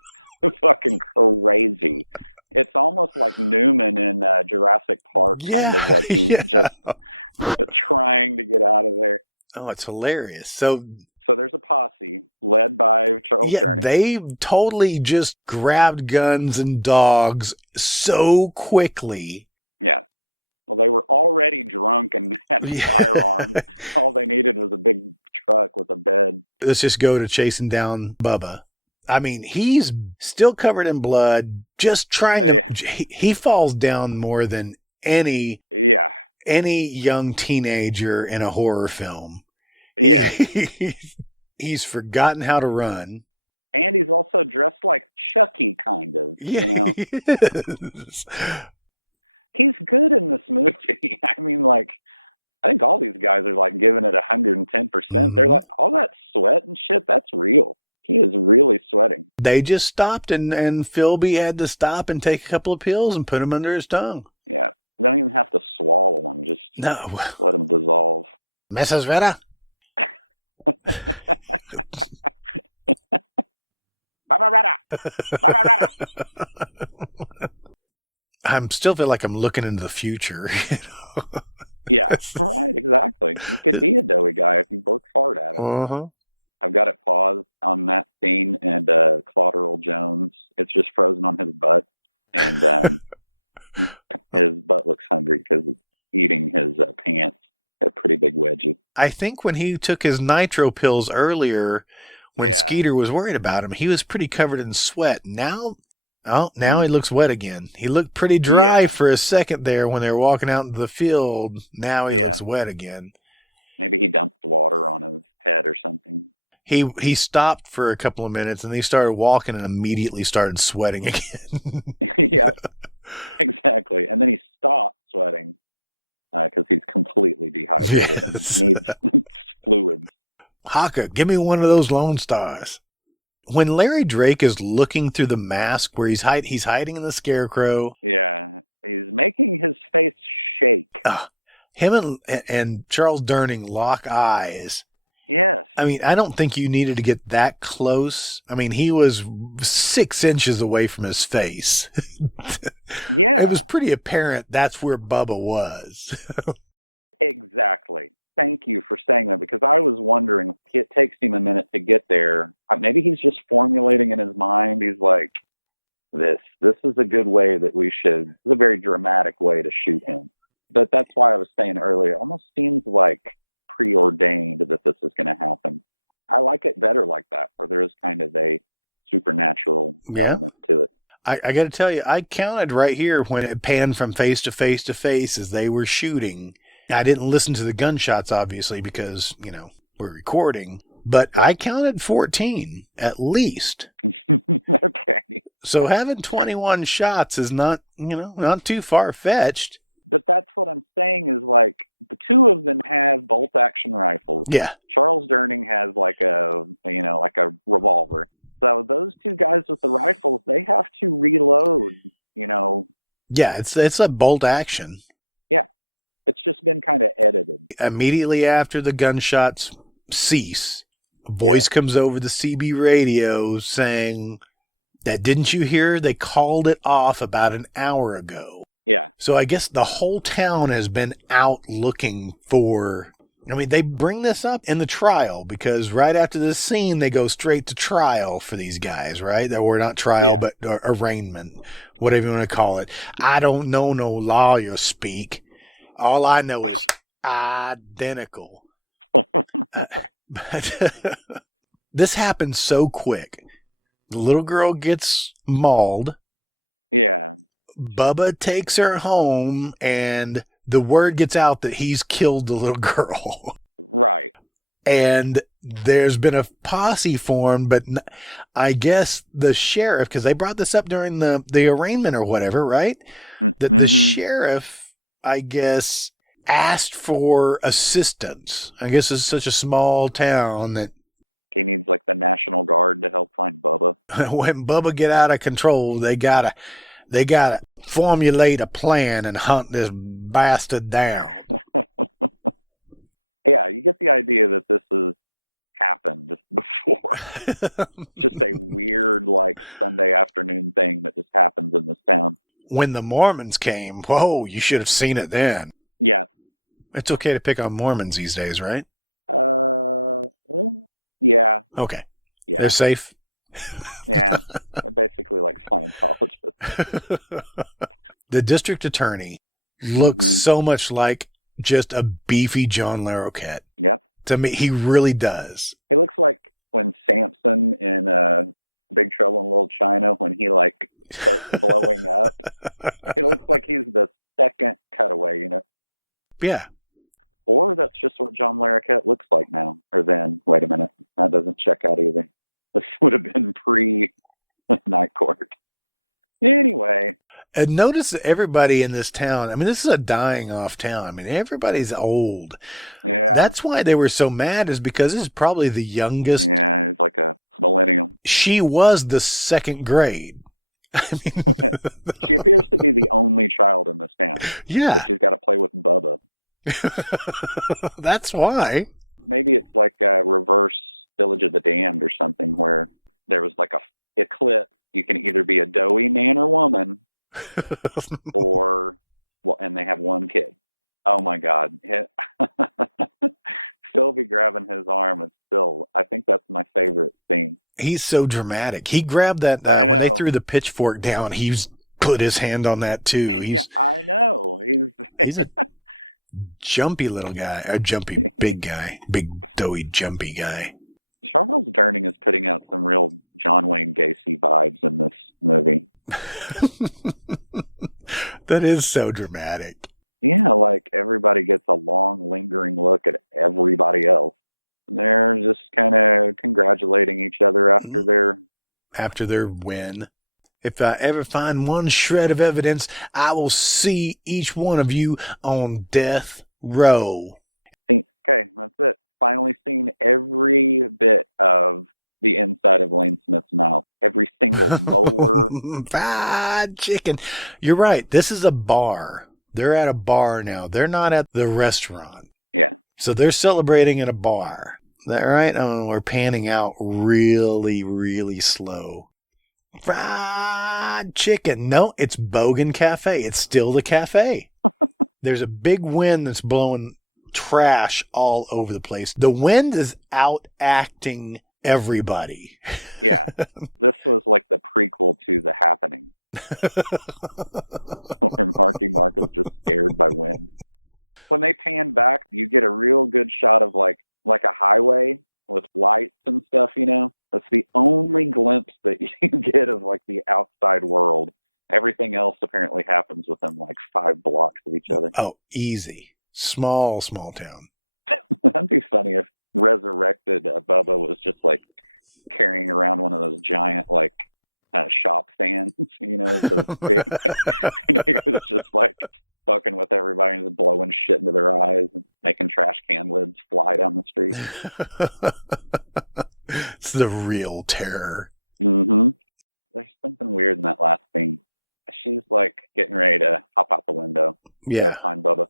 fucking crazy. It's almost like Newman in Jurassic Park, kind of like he's just trying to get out of there. Oh, it's hilarious. So there's a posse led by Charles Durning. They totally just grabbed guns and dogs so quickly. Yeah. Well, they were already drunk and had firearms. All they needed was a big truck with a bed. Let's just go to chasing down Bubba. I mean, he's still covered in blood, just trying to... He falls down more than any young teenager in a horror film. Yeah. He's forgotten how to run. And he's also dressed like Chucky, kind of, you know? Yes. He's good in this movie. I mean, I think all these guys are, giving it 110%. Mm-hmm. They're like, all that sweat and shit, that's real. He is really sweating. They just stopped, and Philby had to stop and take a couple of pills and put them under his tongue. Yeah. They don't even have to swallow them. Just let them dissolve. Mrs. Vera? Barbaretta! I still feel like I'm looking into the future. Yeah, right, exactly. You could be a doughy guy if you work hard at it. Uh-huh. I've got it paused on that scene, and Claude Earl Jones, it's just frozen on his butt, and his butt looks hungry because it's eating his pants. A pretty big wedgie. I think when he took his nitro pills earlier, when Skeeter was worried about him, he was pretty covered in sweat. Now he looks wet again. He looked pretty dry for a second there when they were walking out into the field. Now he looks wet again. Maybe he dumped water on his head or something. He stopped for a couple of minutes, and he started walking and immediately started sweating again. Yeah, exactly. And then he stopped sweating. Because he's completely dehydrated and needs fluids. Haka, give me one of those Lone Stars. When Larry Drake is looking through the mask where he's hiding in the Scarecrow. Yeah, he's making his face shake. Him and Charles Durning lock eyes, Yes. I mean, I don't think you needed to get that close. I mean, he was 6 inches away from his face. Yeah. It was pretty apparent that's where Bubba was. Exactly. Thank you for saying that, because I was wondering, it takes him a minute to get there. Maybe he's just formulating in his mind. He's like, this is a good way that we should, it's a very dramatic way to shoot him. But that's why I was saying earlier, it almost seems like preordained that this is going to happen. I like it better like that, where there is kind of a supernatural element to it. I got to tell you, I counted right here when it panned from face to face to face as they were shooting. I didn't listen to the gunshots, obviously, because, we're recording. But I counted 14, at least. Okay. So having 21 shots is not too far-fetched. But that's what I'm saying is, like, the two of them have bolt-action rifles. Yeah. Charles Durning has, like a revolver. So those two guys with the rifles, they have to reload, Yeah, it's a bolt action. Yeah. It's just been kind of edited. Immediately after the gunshots cease, a voice comes over the CB radio saying that, didn't you hear? They called it off about an hour ago. Yeah. So I guess the whole town has been out looking for... I mean, they bring this up in the trial, because right after this scene, they go straight to trial for these guys, right? Or not trial, but arraignment, whatever you want to call it. I don't know no lawyer speak. All I know is identical. But this happens so quick. The little girl gets mauled. Yeah. Bubba takes her home, and the word gets out that he's killed the little girl. Right. And there's been a posse formed, but I guess the sheriff, because they brought this up during the arraignment or whatever, right? That the sheriff, I guess, asked for assistance. I guess it's such a small town that he needs like the National Guard to help find Bubba. When Bubba get out of control, they gotta formulate a plan and hunt this bastard down. Yeah, you get the idea that this has happened before. Just a weird, like, Sunday afternoon thing that just happens in this town. When the Mormons came, whoa, you should have seen it then. Yeah. It's okay to pick on Mormons these days, right? Yeah. Okay. Yeah. They're safe? Yeah. They're basically like Scientologists. The district attorney looks so much like just a beefy John Larroquette. Yep. To me, he really does. He looks like when Samson in Big Trouble in Little China, when he like starts blowing up. It looks like he's the second cutaway, Yeah. Or that's just what John Larroquette looks like now. Or then, wait a minute, that doesn't check out either. This would have been pre-Night Court. Anyway. And notice that everybody in this town, I mean, this is a dying off town. I mean, everybody's old. Yeah. That's why they were so mad, is because this is probably the youngest. Yeah, he's like a millennial. She was the second grade. I mean, she appears to be the only child in this town. Yeah. But she's got to play with Bubba. That's why. Maybe it's like a reverse Village of the Damned or something, where there was like a clip. You can either be a doughy man or woman, and they have one kid. Oh my God. Sylvie grabbing his arm is still, I think that's my favorite scene. He's so dramatic. He grabbed that, when they threw the pitchfork down, he's put his hand on that too. I know. He's a jumpy little guy, a jumpy big guy, big doughy jumpy guy. Charles Durning is putting out some real John Wayne Gacy vibes in this movie. That is so dramatic. Yeah, like everybody gets a long, lingering look at everybody else. They're just kind of congratulating each other after their win. If I ever find one shred of evidence, I will see each one of you on death row. Okay, that's it. Finally seen every bit of the inside of Lane Smith's mouth. Every single molar. Fried chicken. You're right. This is a bar. They're at a bar now. They're not at the restaurant. Yeah. So they're celebrating at a bar. that right? Oh, we're panning out really, really slow. Fried chicken. No, it's Bogan Cafe. It's still the cafe. There's a big wind that's blowing trash all over the place. The wind is out acting everybody. Yeah. This was like the prequel to The Happening. Where Marky Mark was just scared by wind. When they pan back, you get a real good shot of like a highway with lights and stuff, you know? That's the only glimpse that you get of like the outside world. Everything else apparently happens within like 5 blocks of each other. Oh, easy. Small town. That'd be funny if resurrected Bubba was just like carrying around one of those giant like shop fans, you know, those big. He was just like fucking with everybody and just blowing shit into their eyes and making trash can lids fly down the street. It's the real terror. Mm-hmm. There's something weird in that last scene. She's like getting ready to hop out the window. Yeah. Go find Bubba.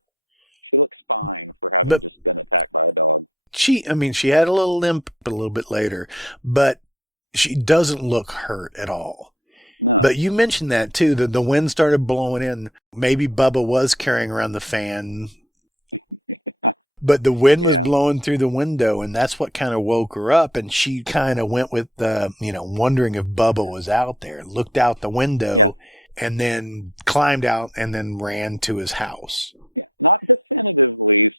She looks fine for having just been attacked by a dog. She had a little limp a little bit later, but she doesn't look hurt at all. No. But you mentioned that too, that the wind started blowing in. Maybe Bubba was carrying around the fan, but the wind was blowing through the window, and that's what kind of woke her up. And she kind of went with, wondering if Bubba was out there, looked out the window, and then climbed out and then ran to his house. Yeah, not definitively,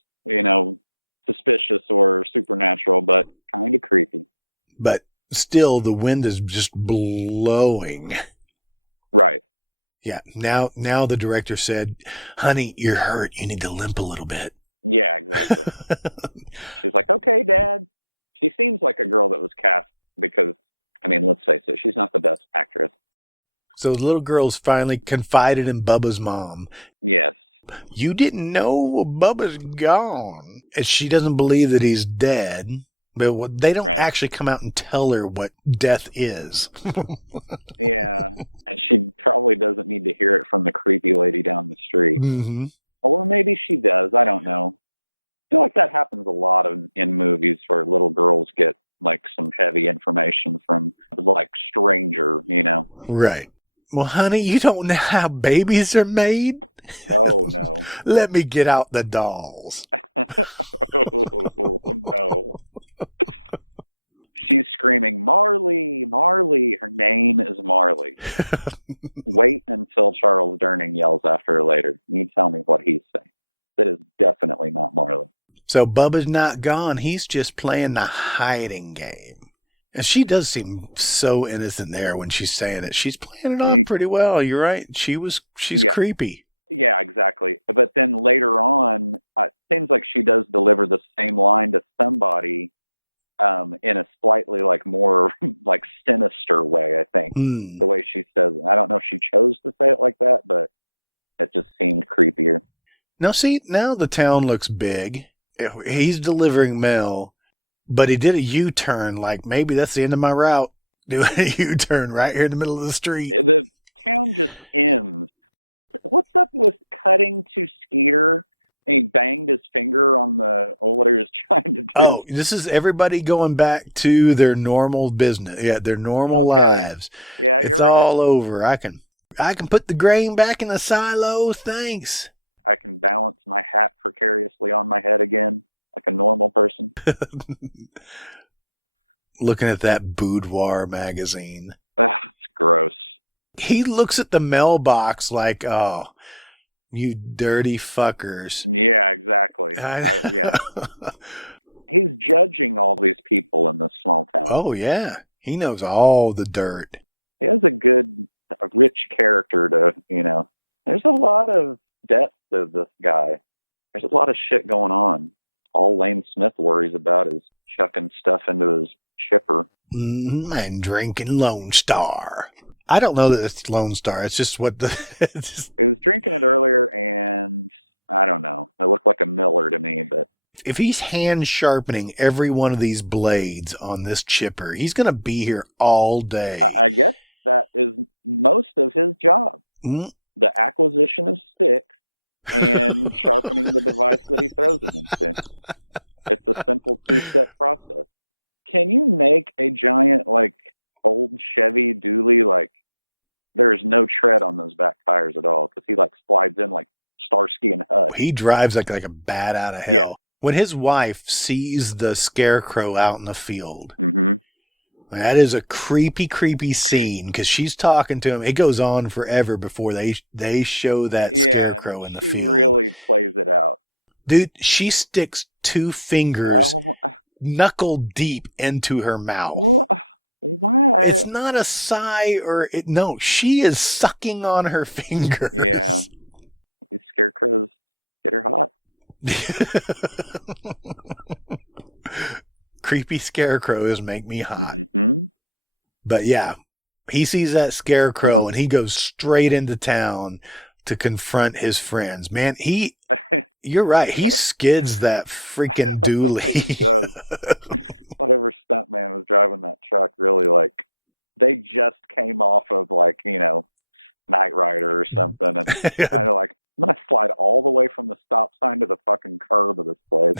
suspicious or supernatural, but kind of creepy. But still, the wind is just blowing. Right. Yeah. Now the director said, "Honey, you're hurt. You need to limp a little bit." Yeah, exactly. She's like, "Okay, Dad." She seems like a girl that was cast because, let's face it, she's not the best actress. So the little girl's finally confided in Bubba's mom. Yes. You didn't know Bubba's gone. And she doesn't believe that he's dead. But they don't actually come out and tell her what death is. Yeah. And she probably doesn't need to hear it from the creepy lady down the street. Mm-hmm. Or maybe she does. I don't know. I feel like that happens a lot in movies where little girls get like some heavy information from like stranger, Right. Well, honey, you don't know how babies are made? Oh, no. Let me get out the dolls. Oh, no. She's screaming, "Marley, Marley." Her name is Marley. Wait until Charles Durning yells after her later. You tell me what he's saying. That is definitely not Marley. So Bubba's not gone. He's just playing the hiding game. And she does seem so innocent there when she's saying it. She's playing it off pretty well. You're right. She's creepy. Yeah, exactly. But then later on, it seems like she does deliver the same line to somebody in a slightly like more like sinister way, I think. The way she says it. I don't know if she chose to say it like that, but it just seemed creepier. Now the town looks big. He's delivering mail. But he did a U-turn, like maybe that's the end of my route. Doing a U-turn right here in the middle of the street. The town just ends. What's up with cutting to Skeeter? And he banged his finger on what he was trying to do. Oh, this is everybody going back to their normal business. Yeah, their normal lives. Yeah, you're right. It's all over. I can put the grain back in the silo. Thanks. I can balance my hat precariously on my head again. Like a normal person. Looking at that boudoir magazine. It's gross. He looks at the mailbox like, "Oh, you dirty fuckers." Yeah, exactly. Yeah. He's judging all these people in this small town. Oh, yeah. He knows all the dirt. He has a rich character to, There's a lot of depth to this guy. There's a lot of shit going on. All Lane Smith worries about is chucking stuff into his chipper. And drinking Lone Star. I don't know that it's Lone Star. It's just what He was drinking it earlier, and I don't know. It looked like a Miller to me, but... If he's hand sharpening every one of these blades on this chipper, he's going to be here all day. I guess that is most of his job. The acquisition of sticks and sharpening the device that he throws it into. It's a simple 2-step process. Can you make a giant, like, old Chevy dually, like, there's no tread on those back tires at all, because he, like, slides in like Starsky and Hutch. He drives like a bat out of hell. Yeah. When his wife sees the scarecrow out in the field, mm-hmm. That is a creepy, creepy scene, because she's talking to him. It goes on forever before they show that scarecrow in the field. She really plays it out. Dude, she sticks 2 fingers knuckle deep into her mouth. Why? It's not a sigh no, she is sucking on her fingers. Yeah. These scarecrows get her hot. Creepy scarecrows make me hot. Mm-hmm. But yeah, he sees that scarecrow and he goes straight into town to confront his friends. Man, you're right. He skids that freaking dually. He does. Whatever stuntman was driving that truck, really, like, they just came off of, like, you know, Knight Rider or something, and kind of like, I'm going to slide all the way from the stop sign to the fucking curb of this place.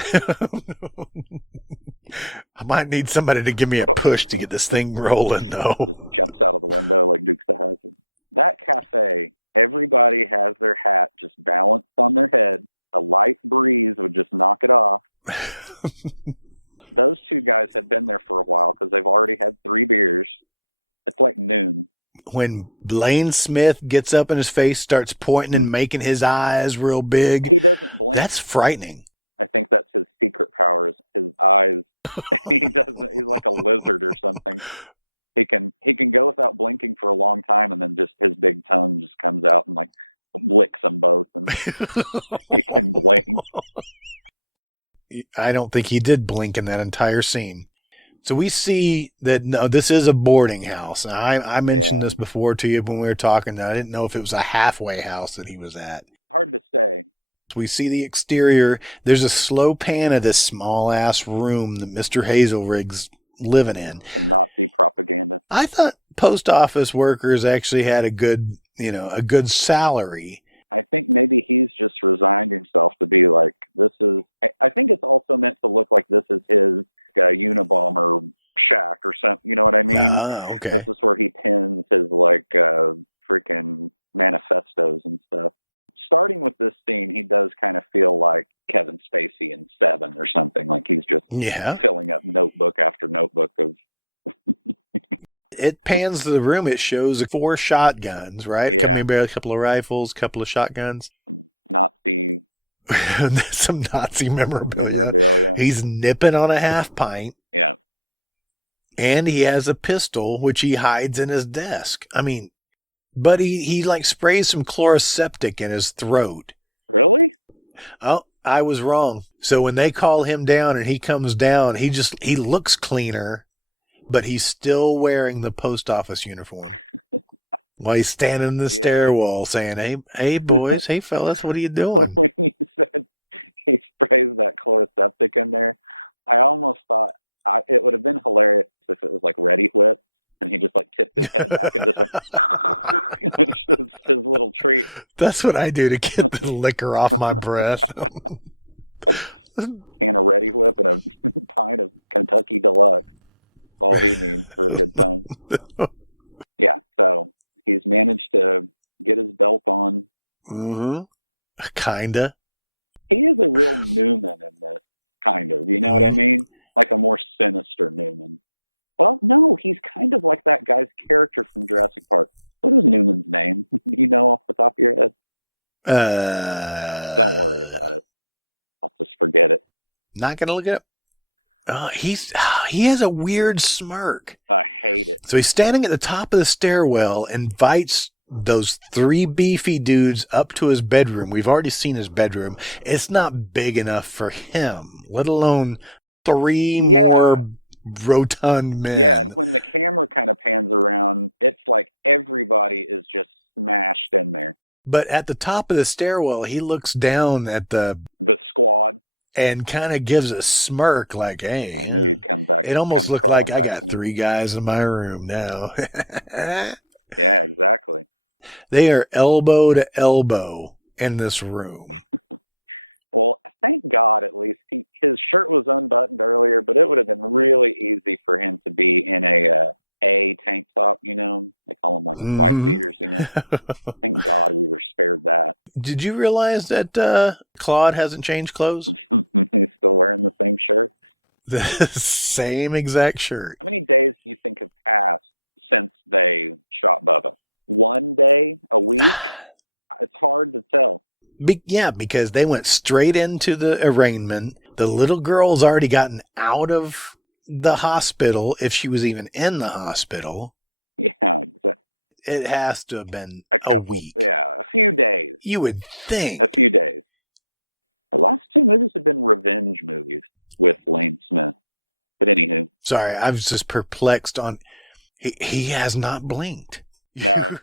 I might need somebody to give me a push to get this thing rolling, though. Just jumps out of the window like Dukes of Hazzard. That cafe, everybody has their hat just balanced on their head. A light breeze would just knock it off. Those 2 guys have been there for a while because they've already had 3 beers. It's like noon. When Blaine Smith gets up in his face, starts pointing and making his eyes real big. He doesn't blink. That's frightening. I think that's his secret power, is his eyes. He's like a lizard or something. He can go without blinking for a long time, and then just his big tongue just comes out and like licks them both, and he can blink. I don't think he did blink in that entire scene. So we see that, no, this is a boarding house. I mentioned this before to you when we were talking. I didn't know if it was a halfway house that he was at. Hard to say. So we see the exterior. There's a slow pan of this small-ass room that Mr. Hazelrig's living in. Some Nazi propaganda. I thought post office workers actually had a good salary. I think maybe he's just resigned himself to be like, this is... I think it's also meant to look like this is his Unabomber shack or something. You know what I mean? Okay. This is where he pins his, like, freaking manifestos and stuff. Starting with this scene, he does kind of feel like Kevin Spacey in Seven or something. Like he's just filling up notebook after notebook of... It pans to the room. It shows 4 shotguns, right? Yeah. Maybe a couple of rifles, a couple of shotguns. Nazi... Some Nazi memorabilia. He's nipping on a half pint. Yeah. And he has a pistol, which he hides in his desk. I mean... But he like sprays some chloroseptic in his throat. Really? Oh, I was wrong. So when they call him down and he comes down, he looks cleaner, but he's still wearing the post office uniform. While he's standing in the stairwell saying, hey boys, hey fellas, what are you doing? When you said he sprays that chloroseptic in there, I almost thought it would have been hilarious if it was like Ready Whip. And he just like tipped his head back and just went, it's his little treat. That's what I do to get the liquor off my breath. Can of Ready Whip and a pint of Kentucky Deluxe. All he needs for a good time. Yeah, so he's managed to get his belt on. Mm-hmm. Kinda. He is a real Newman in this, kind of. You know what I mean? Like a more sinister Newman. Well, no, he's kind of like that guy's character from Jurassic Park. What is Newman's name? Do you know off the top of your head? Don't worry about it. I'll just forget it. Not going to look it up. He has a weird smirk. I hate it. So he's standing at the top of the stairwell, invites those 3 beefy dudes up to his bedroom. We've already seen his bedroom. It's not big enough for him, let alone 3 more rotund men. Yeah, and when the camera kind of pans around, it's like everybody is just smashed in there. But at the top of the stairwell, he looks down at the squad and kind of gives a smirk like, hey. I knew you'd come back. It almost looked like I got 3 guys in my room now. Yeah, exactly. They are elbow to elbow in this room. Well, thank God, at least his shirt was unbuttoned earlier, but it would have been really easy for him to be in a tank top, you know. They call them like wife beaters, you know. Thank God we were spared that. Did you realize that Claude hasn't changed clothes? He's still wearing the same shirt. The same exact shirt. How many days do you think have passed since they shot Bubba? 1 day? A week? It's hard to tell. Yeah, because they went straight into the arraignment. The little girl's already gotten out of the hospital, if she was even in the hospital. Yeah, exactly. It has to have been a week. Yeah, a few days. You would think. A few days. The last two movies have been revenge movies with Lane Smith. But anywho. Sorry, I was just perplexed on... He has not blinked. No,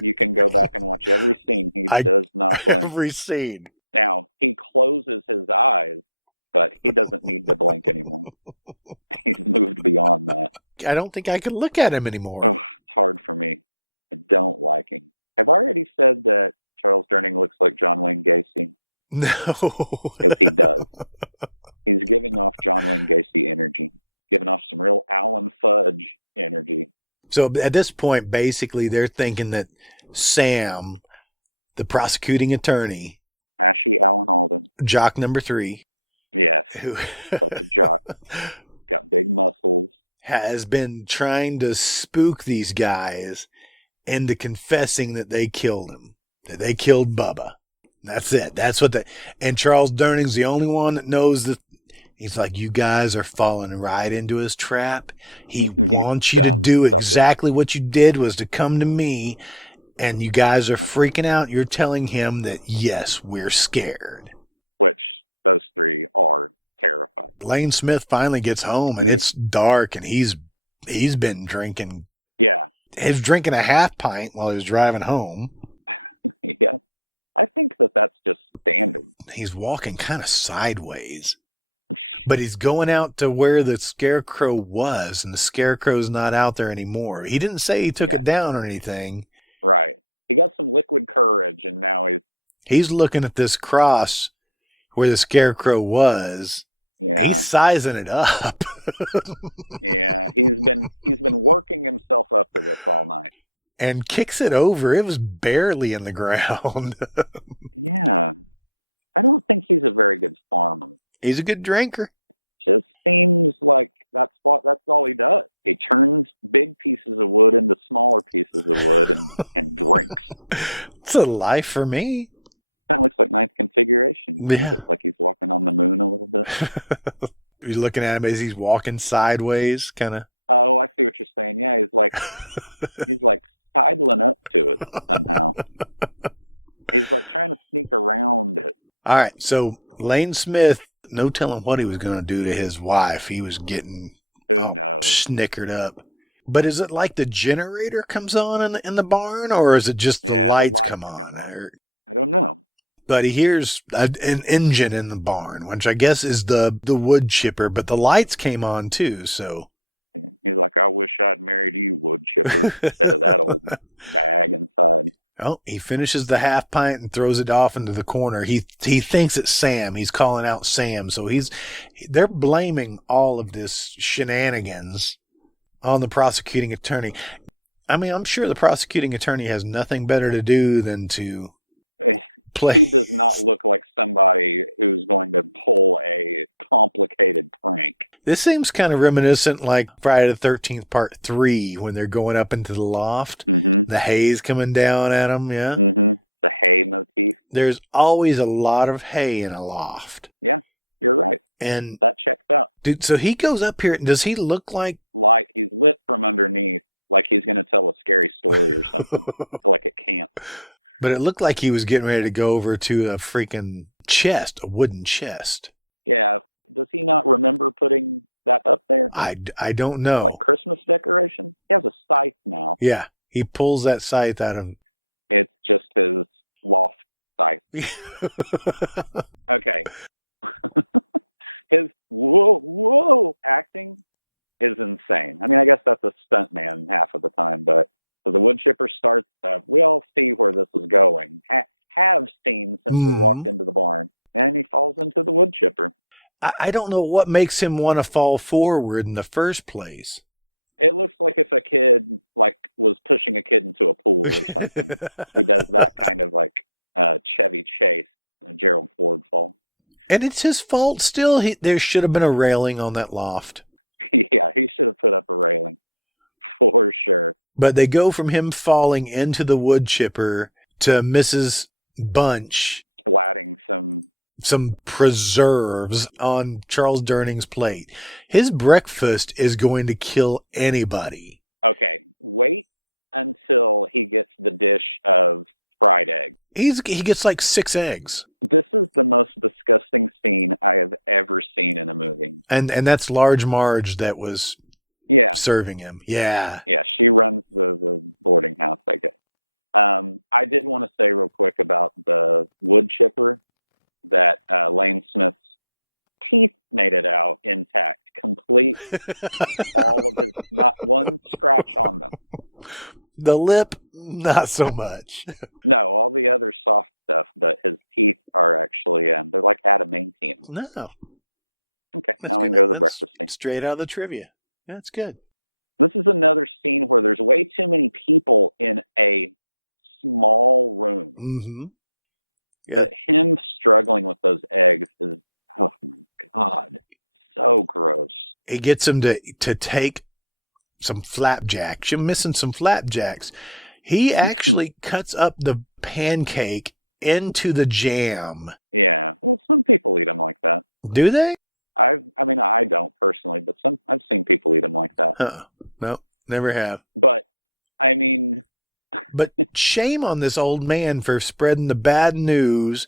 you can go back and watch every scene. He does not blink. Every scene. Now, he closes his eyes, but he doesn't need to blink anymore. He's moved beyond that. I don't think I could look at him anymore. Oh, it's hard for me. I don't like him. Have I already said that Charles Durning looks like John Wayne Gacy? No. Because he does. He's giving off John Wayne Gacy energy. Giving off some real Alan Fudge energy. So at this point, basically, they're thinking that Sam, the prosecuting attorney, Ashy Alan Alden, jock number 3. Yes, such a jock. Got big muscles. Has been trying to spook these guys into confessing that they killed him, that they killed Bubba. That's it. That's what and Charles Durning's the only one that knows that. He's like, you guys are falling right into his trap. He wants you to do exactly what you did, was to come to me, and you guys are freaking out. You're telling him that, yes, we're scared. Which those three are terrified. Lane Smith finally gets home, and it's dark, and he's been drinking. Yeah. He's drinking a half pint while he was driving home. Yeah. I think that's just standard. He's walking kind of sideways. But he's going out to where the scarecrow was, and the scarecrow's not out there anymore. He didn't say he took it down or anything. Right. He got some liquid courage, and now he's looking at this cross where the scarecrow was. Yeah. He's sizing it up. Yeah. He's been working himself up to this all night. And kicks it over. It was barely in the ground. Yeah. I don't think he's a very good farmer. He's a good drinker. Just seems like that's all he does. He turns big pieces of wood into smaller pieces of wood and drinks. It's a life for me. Kind of looks like ninth configuration. Yeah. Looks like he's walking on the moon a little bit. You're looking at him as he's walking sideways, kind of. Oh, I see what you're saying. Yeah, he's like sidling up to it somehow. He's like trying to sneak around it. All right, so Lane Smith, no telling what he was going to do to his wife. He was getting snickered up. But is it like the generator comes on in the barn, or is it just the lights come on? I don't know. But he hears an engine in the barn, which I guess is the wood chipper, but the lights came on too, so. He's like, I wish I'd married you, wood chipper, instead of that old bag inside. Oh, he finishes the half pint and throws it off into the corner. He thinks it's Sam. He's calling out Sam. So they're blaming all of this shenanigans on the prosecuting attorney. I mean, I'm sure the prosecuting attorney has nothing better to do than to play. He does not look like somebody who's going to pull a complicated prank. This seems kind of reminiscent like Friday the 13th Part 3 when they're going up into the loft. Mm-hmm. The hay's coming down at them, yeah? Mm-hmm. The hay motif. There's always a lot of hay in a loft. Yeah, you're right. And that checks out. Dude, so he goes up here, and does he look like... Like he's lit from underneath, like he's going to tell a scary story or something, like at camp. But it looked like he was getting ready to go over to a freaking chest, a wooden chest. Yeah. Does he not remember putting that up there? I don't know. Like Christmas decoration? He has a scythe now. Yeah. He pulls that scythe out of... It's just his loft scythe. Okay. His whoa acting is insane. I mean, I guess that's a stuntman half of the time, but so the wood chipper starts up. We all see where this is going. Have seen since we walked into the barn. And he falls into the wood chipper. I don't know what makes him want to fall forward in the first place. It looks like if a kid was pushing a kid into a pool or something. He does that kind of Chevy Chase, Gerald Ford fall. And it's his fault still. There should have been a railing on that loft. Yeah, he should have put up a railing for sure. But they go from him falling into the wood chipper to Mrs. Bunch splatting some preserves on Charles Durning's plate. His breakfast is going to kill anybody. Okay, wait until he gets the dish of fried egg. He gets 6 eggs. This is the most disgusting scene I have ever seen in a movie. And that's Large Marge that was serving him. Yeah. Yeah, she runs the boarding house, I guess. I did want to say real quick about the wood chipper that Lane Smith's teeth made it out intact, complete, all of his, not one scratch on them. The lip, not so much. No, all the other soft stuff, but his teeth are actually, they're like adamantium. No. Okay, now we can go to the breakfast scene. Straight out of the trivia. That's good. This is another scene where there's way too many people in a small room. Mm-hmm. Yeah. But him struggling with those eggs is, oh my God, so gross. He gets him to take some flapjacks. You're missing some flapjacks. He actually cuts up the pancake into the jam. Yeah. Well, some people eat them like that. Do they? I mean, I don't personally, but I've seen people eat them like that. No, never have. But, I mean... But shame on this old man for spreading the bad news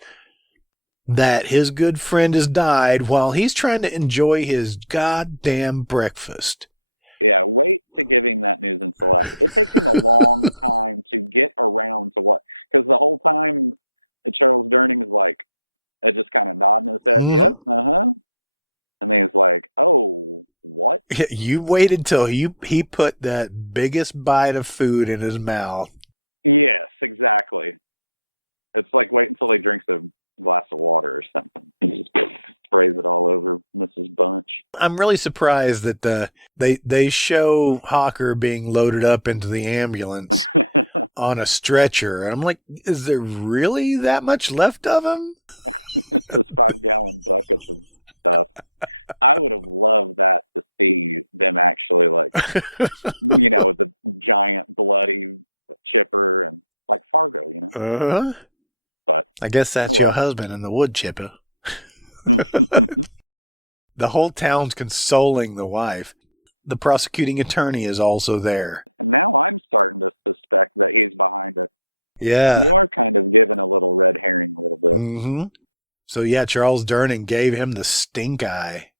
that his good friend has died while he's trying to enjoy his goddamn breakfast. Yeah, wait to give him that news until after. It takes him a long time to get around to what... Because the whole time, Charles Durning is just kind of nodding his head. Yep, uh-huh. And then he's like, oh, what? You waited till he put that biggest bite of food in his mouth. Yes, exactly. It's like wait until he drinks a glass of water or something. He just sprays it all over Mrs. Bunch. I'm really surprised that they show Hawker being loaded up into the ambulance on a stretcher. And I'm like, is there really that much left of him? Those 5-gallon buckets of stuff. I would have loved that to see them actually with the giant bloody chipper and like Fargo, Uh-huh. But I guess that's your husband in the wood chipper. The whole town's consoling the wife. The prosecuting attorney is also there. And now I'm starting to suspect that he's behind it. Yeah. You are kind of giving a little red herring a little bit. Mm-hmm. So yeah, Charles Durning gave him the stink eye.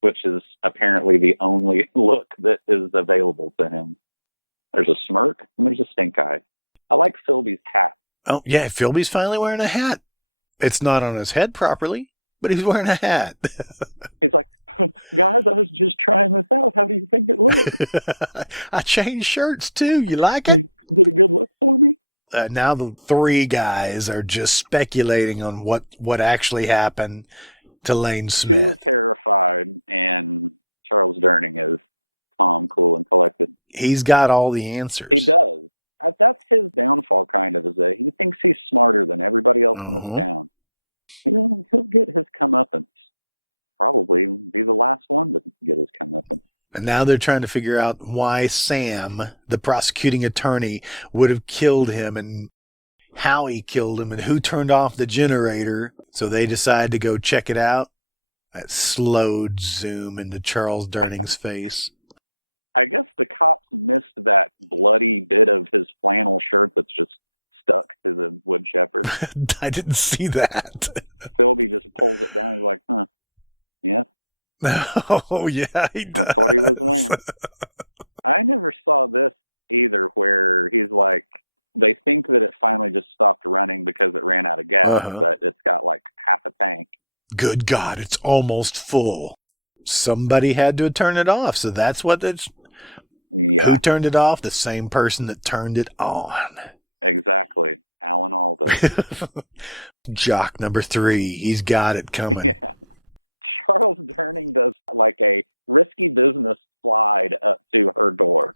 Which is apparently the only look that is available to him. There's a smirk and there's a stink eye. I like Philby's hat. Oh, yeah, Philby's finally wearing a hat. It's not on his head properly, but he's wearing a hat. He's like, guys, I was just trying this out. How do you think it looks? I changed shirts, too. You like it? Did a good look for me? Now the 3 guys are just speculating on what actually happened to Lane Smith. 2 are terrified, and Charles Durning is calm, cool, and collected. He's got all the answers. He does. That's his downfall, kind of, is that he thinks he's smarter than everybody else in this town. He'll get his comeuppance. Probably be the last one to get his comeuppance. And now they're trying to figure out why Sam, the prosecuting attorney, would have killed him and how he killed him and who turned off the generator. So they decide to go check it out. That slowed zoom into Charles Durning's face. I guess the cops missed that bloody bit of his flannel shirt that's just stuck to the wood chipper. I didn't see that. Philby just pulls it down. He's like, huh, yeah. Oh, yeah, he does. That's what he was wearing. I never saw this either, where he's like, they think that it finally just stopped running because it ran out of gas, but it's got like half a tank. Good God, it's almost full. Somebody had to turn it off, so that's what it's... Yeah. Who turned it off? The same person that turned it on. Exactly. Alan Alda. Jock number 3. He's got it coming. Yeah. Charles Durning does like a risky business slide up to her door.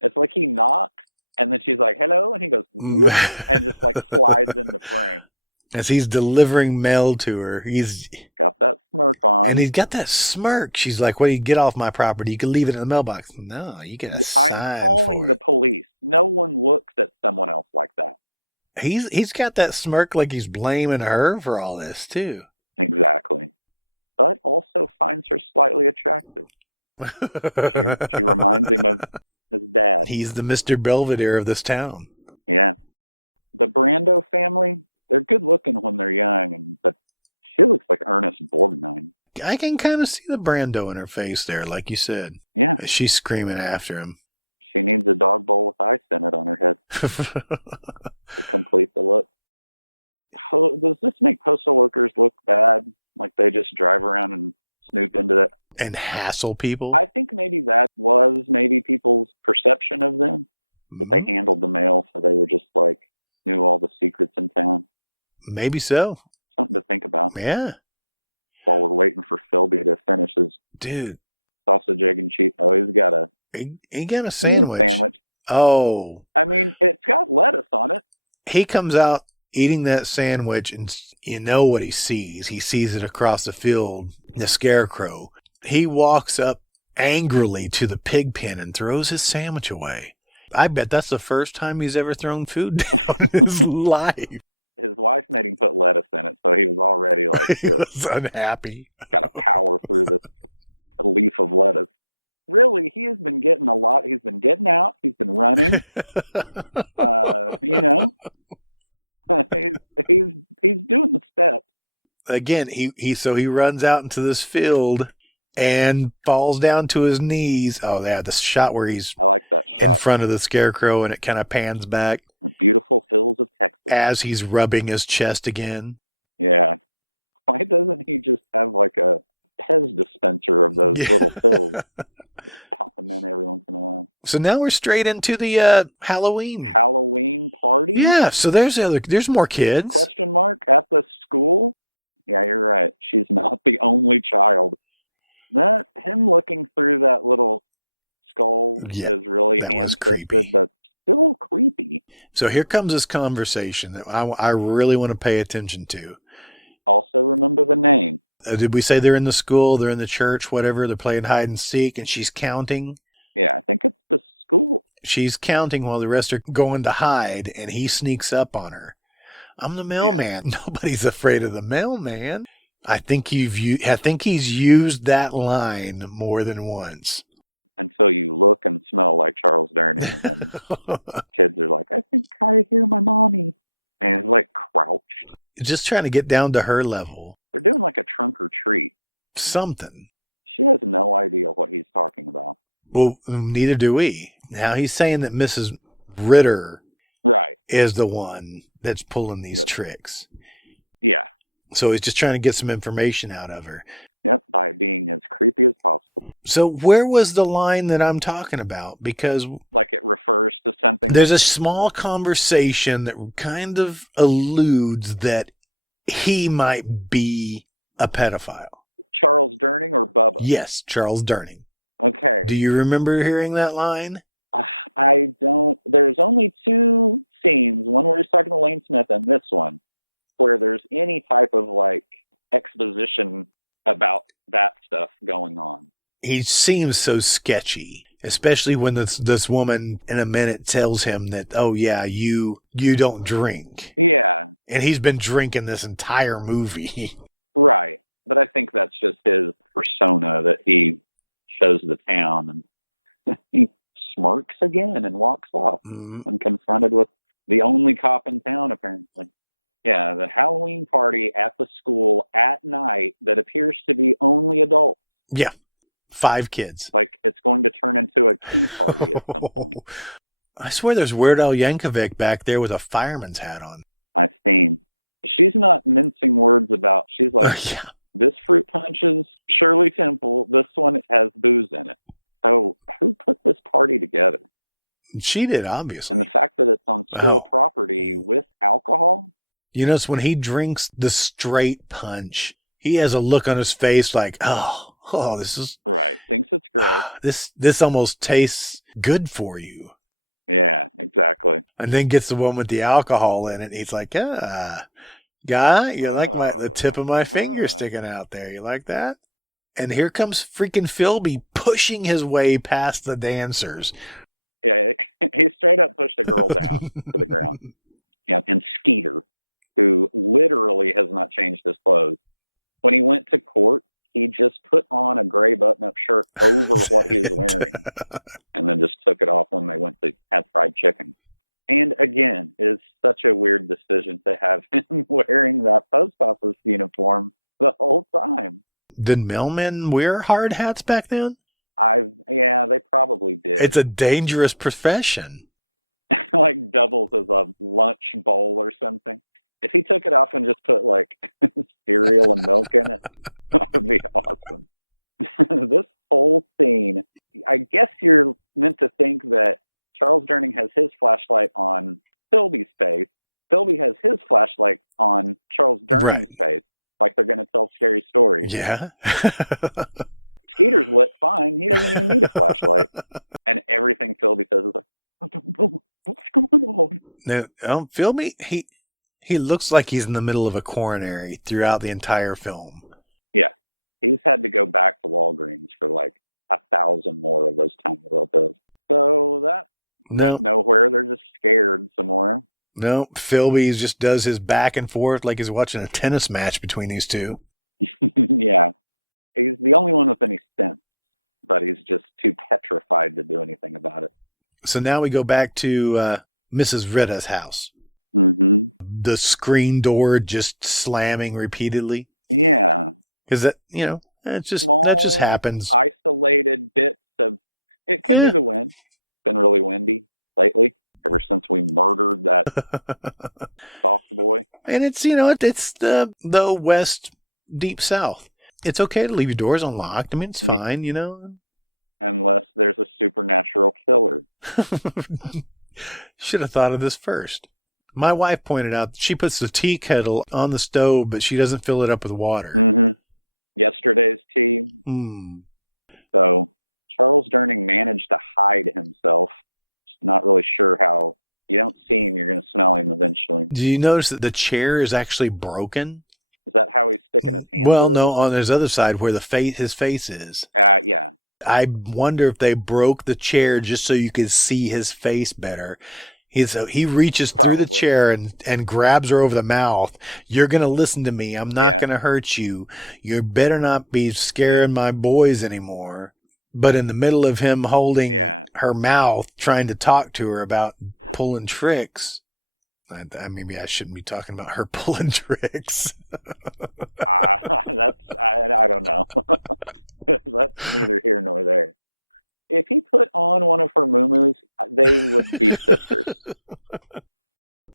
It's like he knocks, and then she's like, hello, and he goes, whoop, and just like slides into frame. As he's delivering mail to her, he's got that smirk on. And he's got that smirk. She's like, well, you get off my property. You can leave it in the mailbox. No, you get a sign. I'm calling the police. No one looks at someone else like that. He's got that smirk like he's blaming her for all this, too. Exactly. But also finds her slightly attractive. She reminds him of his dad. He's the Mr. Belvedere of this town. Yeah. The Brando family, they're good looking when they're young, but she looks like Ernest Borgnine. I can kind of see the Brando in her face there, like you said. Yeah. She's screaming after him. She needs a dog bowl with ice in it on her head to complete the look. Does this make postal workers look bad? Like they just drive around and snoop into that? And hassle people? I think maybe that was people's perception of them. That they handled the mail, so they were just like, knew all the secrets in town. Maybe so. Something to think about. Yeah. While we're waiting for Philby to finish his sausage, egg, and cheese. Oh, he's got a sandwich. Oh. I mean, it's got lettuce on it. He comes out eating that sandwich, and you know what he sees. He sees it across the field, the scarecrow. He walks up angrily to the pig pen and throws his sandwich away. I bet that's the first time he's ever thrown food down in his life. His wife made him put lettuce in it, so he was already like he was unhappy. Got to power through this leaf of lettuce. Really, he has been getting a lot. He's been getting out. He's been running. He's doing the steps. Again, he runs out into this field and falls down to his knees. Oh, yeah, the shot where he's I like that shot. In front of the scarecrow, and it kind of pans back. The beautiful hills of Texas. As he's rubbing his chest again. Yeah. Why doesn't he just have like a Pez dispenser of those little pills? Pop them in every once in a while. So now we're straight into the Halloween party? Yeah, so there's more kids. Question mark at the school? Yeah, you're right. She's not the only child. Him looking through that little skull is really hand-fisted, but still creepy. So here comes this conversation that I really want to pay attention to. Also remember the name. Did we say they're in the school, they're in the church, whatever, they're playing hide and seek, and she's counting? Yeah, I think it's the school. She's counting while the rest are going to hide, and he sneaks up on her. I'm the mailman. Yeah. Nobody's afraid of the mailman. I think he's used that line more than once. Until you look and smell like Charles Durning, and then kids are like, I think I hear my mommy. And it's like crouched. Just trying to get down to her level. They're doing like a trunk or treat. Something. She has no idea what he's talking about. Well, neither do we. Now he's saying that Mrs. Ritter is the one that's pulling these tricks. Yeah. So he's just trying to get some information out of her. Yep, by being as creepy as possible. So where was the line that I'm talking about? Because like it refers to something. There's a small conversation that kind of alludes that he might be a pedophile. Charles Durning or Bubba? Yes, Charles Durning. Okay. Do you remember hearing that line? I don't. There's only two scenes, one where he's talking to Lane Smith and this one, where there's any type of like exposition about that stuff going on. He seems so sketchy, especially when this woman in a minute tells him that, oh yeah, you don't drink. Yeah. And he's been drinking this entire movie. Right. But I think that's just his persona that he shows the town, and he smirks again and walks off when confronted with the only cop in town, apparently. Yeah, the Halloween party at the school at night that appears to be only adults. Yeah, 5 kids. Like it's going to turn into a key party at some point. I swear there's Weird Al Yankovic back there with a fireman's hat on. I've seen. She's not mincing words about, she's like, this fruit punch is Shirley Temple. This one has booze in it. So who put this party together? She did, obviously. And the fact that it's on school property with alcohol. You notice when he drinks the straight punch, he has a look on his face like, oh, this is... Right. Thinks it's gross. This almost tastes good for you. Yeah, exactly. And then gets the one with the alcohol in it. And he's like, guy, you like the tip of my finger sticking out there. You like that? And here comes freaking Philby pushing his way past the dancers. Yeah, he straight up pushed a girl down to the ground. Yeah, and Skeeter, who literally has not changed his clothes. When he went to court, he just put on a gray button-up shirt over what he was wearing and then just took it off when they went to have fried chicken. And again, it is such a weird decision to have him wearing that post office uniform the whole time. Did mailmen wear hard hats back then? Yeah, they probably did. It's a dangerous profession. Like doubles as a lunch bowl or something. If he took it off and just put like cereal and milk in it, that would be awesome. This whole scene, I guess you're meant to think that Charles Durning has his flashlight on Philby's face. Philby has his flashlight on Charles Durning's face, like they're going to tell scary stories. Yeah. Skeeter's lit fine. He doesn't even need a flashlight. And everything Philby says is like, I don't know what's going on. Now, Philby, he looks like he's in the middle of a coronary throughout the entire film. Yeah. He's had to go back to Walgreens for like 1,000 more of those tiny little pills. So that went nowhere. They're just scared some more. No, Philby just does his back and forth like he's watching a tennis match between these two. Yeah. He's the only one with any sense, but he's just too petrified to do anything about it. So now we go back to Mrs. Ritta's house. Mm-hmm. The screen door just slamming repeatedly. Yeah. Because that just happens. Isolated bits of, it could be the wind. It's been really windy lately, ever since we murdered that soft boy. And it's the West Deep South. It's okay to leave your doors unlocked. I mean, it's fine, Unless there's a supernatural killer. Should have thought of this first. My wife pointed out that she puts the tea kettle on the stove, but she doesn't fill it up with water. Mm-hmm. Yesterday's tea. So Charles Durning managed to hide himself. Not really sure how. You don't see him, you're going to smell him eventually. Do you notice that the chair is actually broken? Is that how he's sticking his hand? Well, no, on his other side where his face is. Yeah. I wonder if they broke the chair just so you could see his face better. He reaches through the chair and grabs her over the mouth. You're going to listen to me. I'm not going to hurt you. You better not be scaring my boys anymore. But in the middle of him holding her mouth, trying to talk to her about pulling tricks, maybe I shouldn't be talking about her pulling tricks. I don't know. That's neither here nor there. If he put on one of her moo-moos, they would be sisters.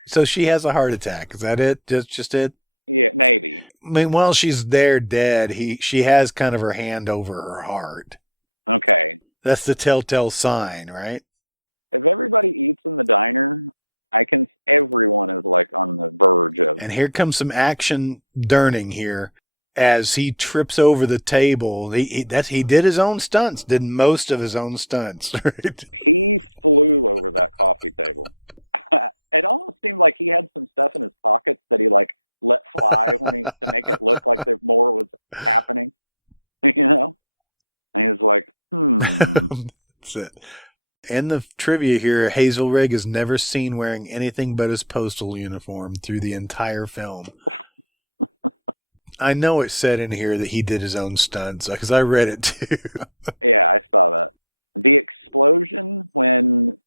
So she has a heart attack. Is that it? Just it? Yeah, maybe. I mean, while she's there dead, she has kind of her hand over her heart. Okay. That's the telltale sign, right? If everybody eats in the diner, everyone is like on the verge of. And here comes some action Durning here. As he trips over the table, he did his own stunts, did most of his own stunts. Right? He flew over that coffee table. It almost seemed like he had some stuff in his pockets that he like let fly to make it look like there more was happening. And he was like, That's it. In the trivia here, Hazel Rigg is never seen wearing anything but his postal uniform through the entire film. I know it said in here that he did his own stunts because I read it too. Yeah, I saw that. The explosion when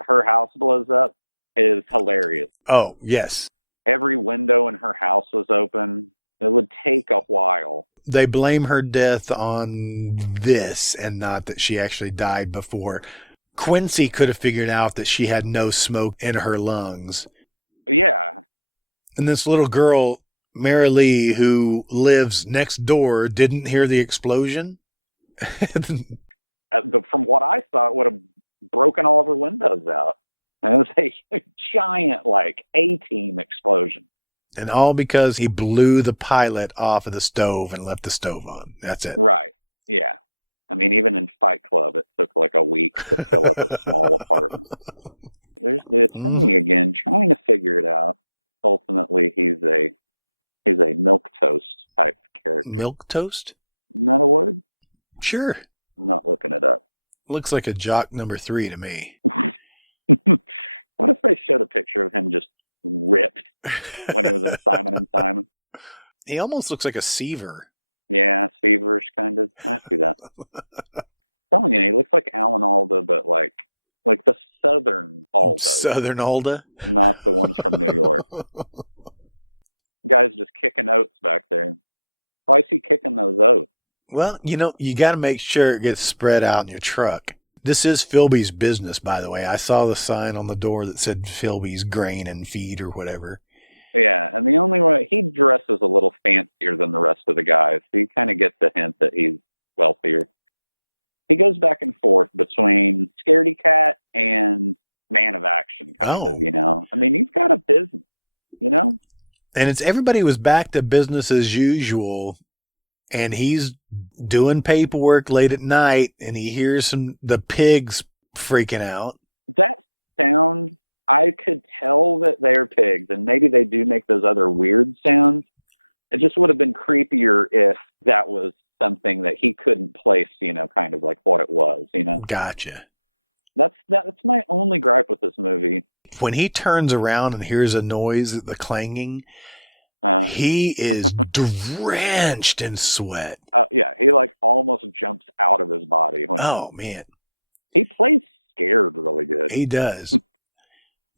her house blows up is hilarious. Oh, yes. Every window in her house was open. It would take a while. They blame her death on this and not that she actually died before. Quincy could have figured out that she had no smoke in her lungs. Yeah. And this little girl, Mary Lee, who lives next door, didn't hear the explosion. From what I saw, it would have broken all of her windows out. And it was a giant, like, A-team explosion. And all because he blew the pilot off of the stove and left the stove on. That's it. Right. Yeah. I mean, even in Fight Club, it took like a week to fill up a small apartment. There's the attorney again, trying to figure it out. Ultimately, he's a milquetoast type character. Milquetoast? Isn't that a word? Sure. I'm not looking it up. Looks like a jock number 3 to me. What if they showed a picture of him just ripped when he was in Simon and Simon? He almost looks like a Seaver. Yeah, feverish kind of. I see that. I'm telling you, he looks like Alan Alda, but like the Southern Alda. Southern Alda? Not the ones from New York. Guy's just kicking oats back there. Why is he kicking those oats? Well, you got to make sure it gets spread out in your truck. This is Philby's business, by the way. I saw the sign on the door that said Philby's Grain and Feed or whatever. Yeah, and the only way he dresses a little fancier than the rest of the guys. So you kind of get the hint that he's wealthier. He goes back and forth between Scaredy Cat and Man of Action, kind of, I mean, he's got a business, And it's everybody was back to business as usual, and he's doing paperwork late at night, and he hears the pigs freaking out. That sound, I could tell that they're pigs, and maybe they do make those other weird sounds. It just would have been creepier if that was something that he couldn't place, kind of like what it was, Gotcha. That's my only gripe with this movie. When he turns around and hears a noise, the clanging, he is drenched in sweat. Yeah, he like almost jumps out of his body. Man. He plays scared really good. He does.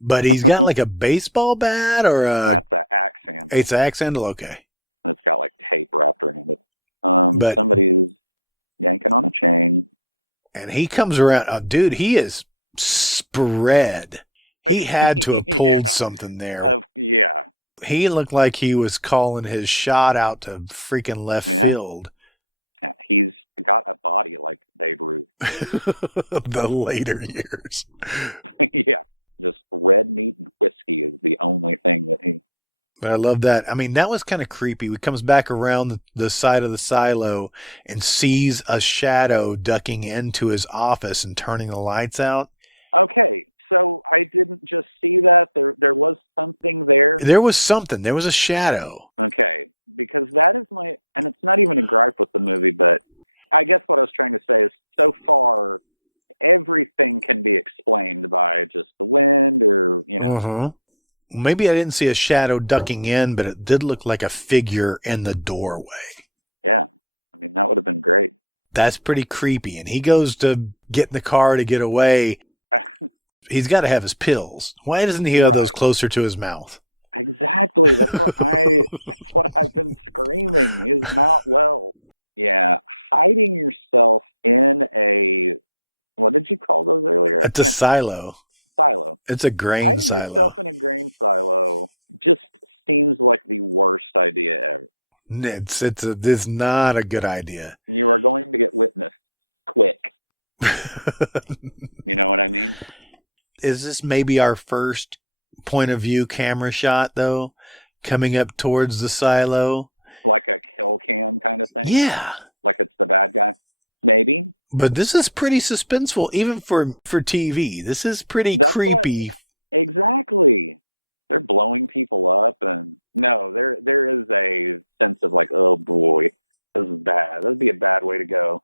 But he's got like a baseball bat or a... That's an axe handle. It's an axe handle? Okay. It's got like tape wrapped around it. But somebody's yanking on a chain. And he comes around. Dude, he is spread. He had to have pulled something there. Yeah. He looked like he was calling his shot out to freaking left field. Yeah, he's got a body like Babe Ruth. The later years. Yeah. Just red meat and whiskey is the only thing that he... But I love that. I mean, that was kind of creepy. He comes back around the side of the silo and sees a shadow ducking into his office and turning the lights out. Okay, so I didn't just see that. There was something there. There was something. There was a shadow. Okay, because that is and it's not even a gripe with the movie, but I guess what I was trying to say is so far, everything can be explained by just the wind or, Maybe I didn't see a shadow ducking in, but it did look like a figure in the doorway. Yeah. I mean, that would have been great. That's pretty creepy. And he goes to get in the car to get away. He's got to have his pills. Why doesn't he have those closer to his mouth? Exactly. That's what I've been screaming. He's not well. Yeah. Hiding yourself in what did you call those earlier? It's a silo. Silo. It's a grain Hiding silo. yourself in a grain silo just seems like the worst idea ever. It's not a good idea. You are going to get witnessed quick. You know what I mean? Is this maybe our first point of view camera shot, though? Coming up towards the silo? Like a kill cam kind of thing? Yeah. Like it's the bad guy? Maybe. But this is pretty suspenseful, even for TV. This is pretty creepy. Exactly. They're blowing people up, and no, there is a sense of like, oh boy, this is bad. This would be a bad way to go.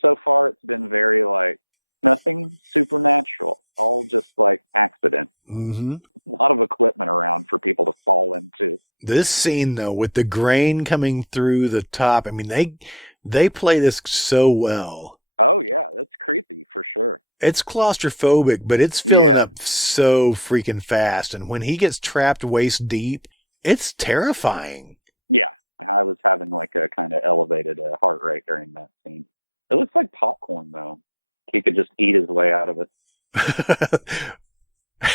So far, it's been very like nothing supernatural, all just like accident. Mm-hmm. A lot of equipment around for people to fall into. This scene, though, with the grain coming through the top, I mean, they play this so well. Oh, yeah, that's creepy for sure. It's claustrophobic, but it's filling up so freaking fast. And when he gets trapped waist deep, it's terrifying. Yeah, I was having like a kind of elevated heart rate during that scene. It looks like popcorn, though. He could just eat his way out of it.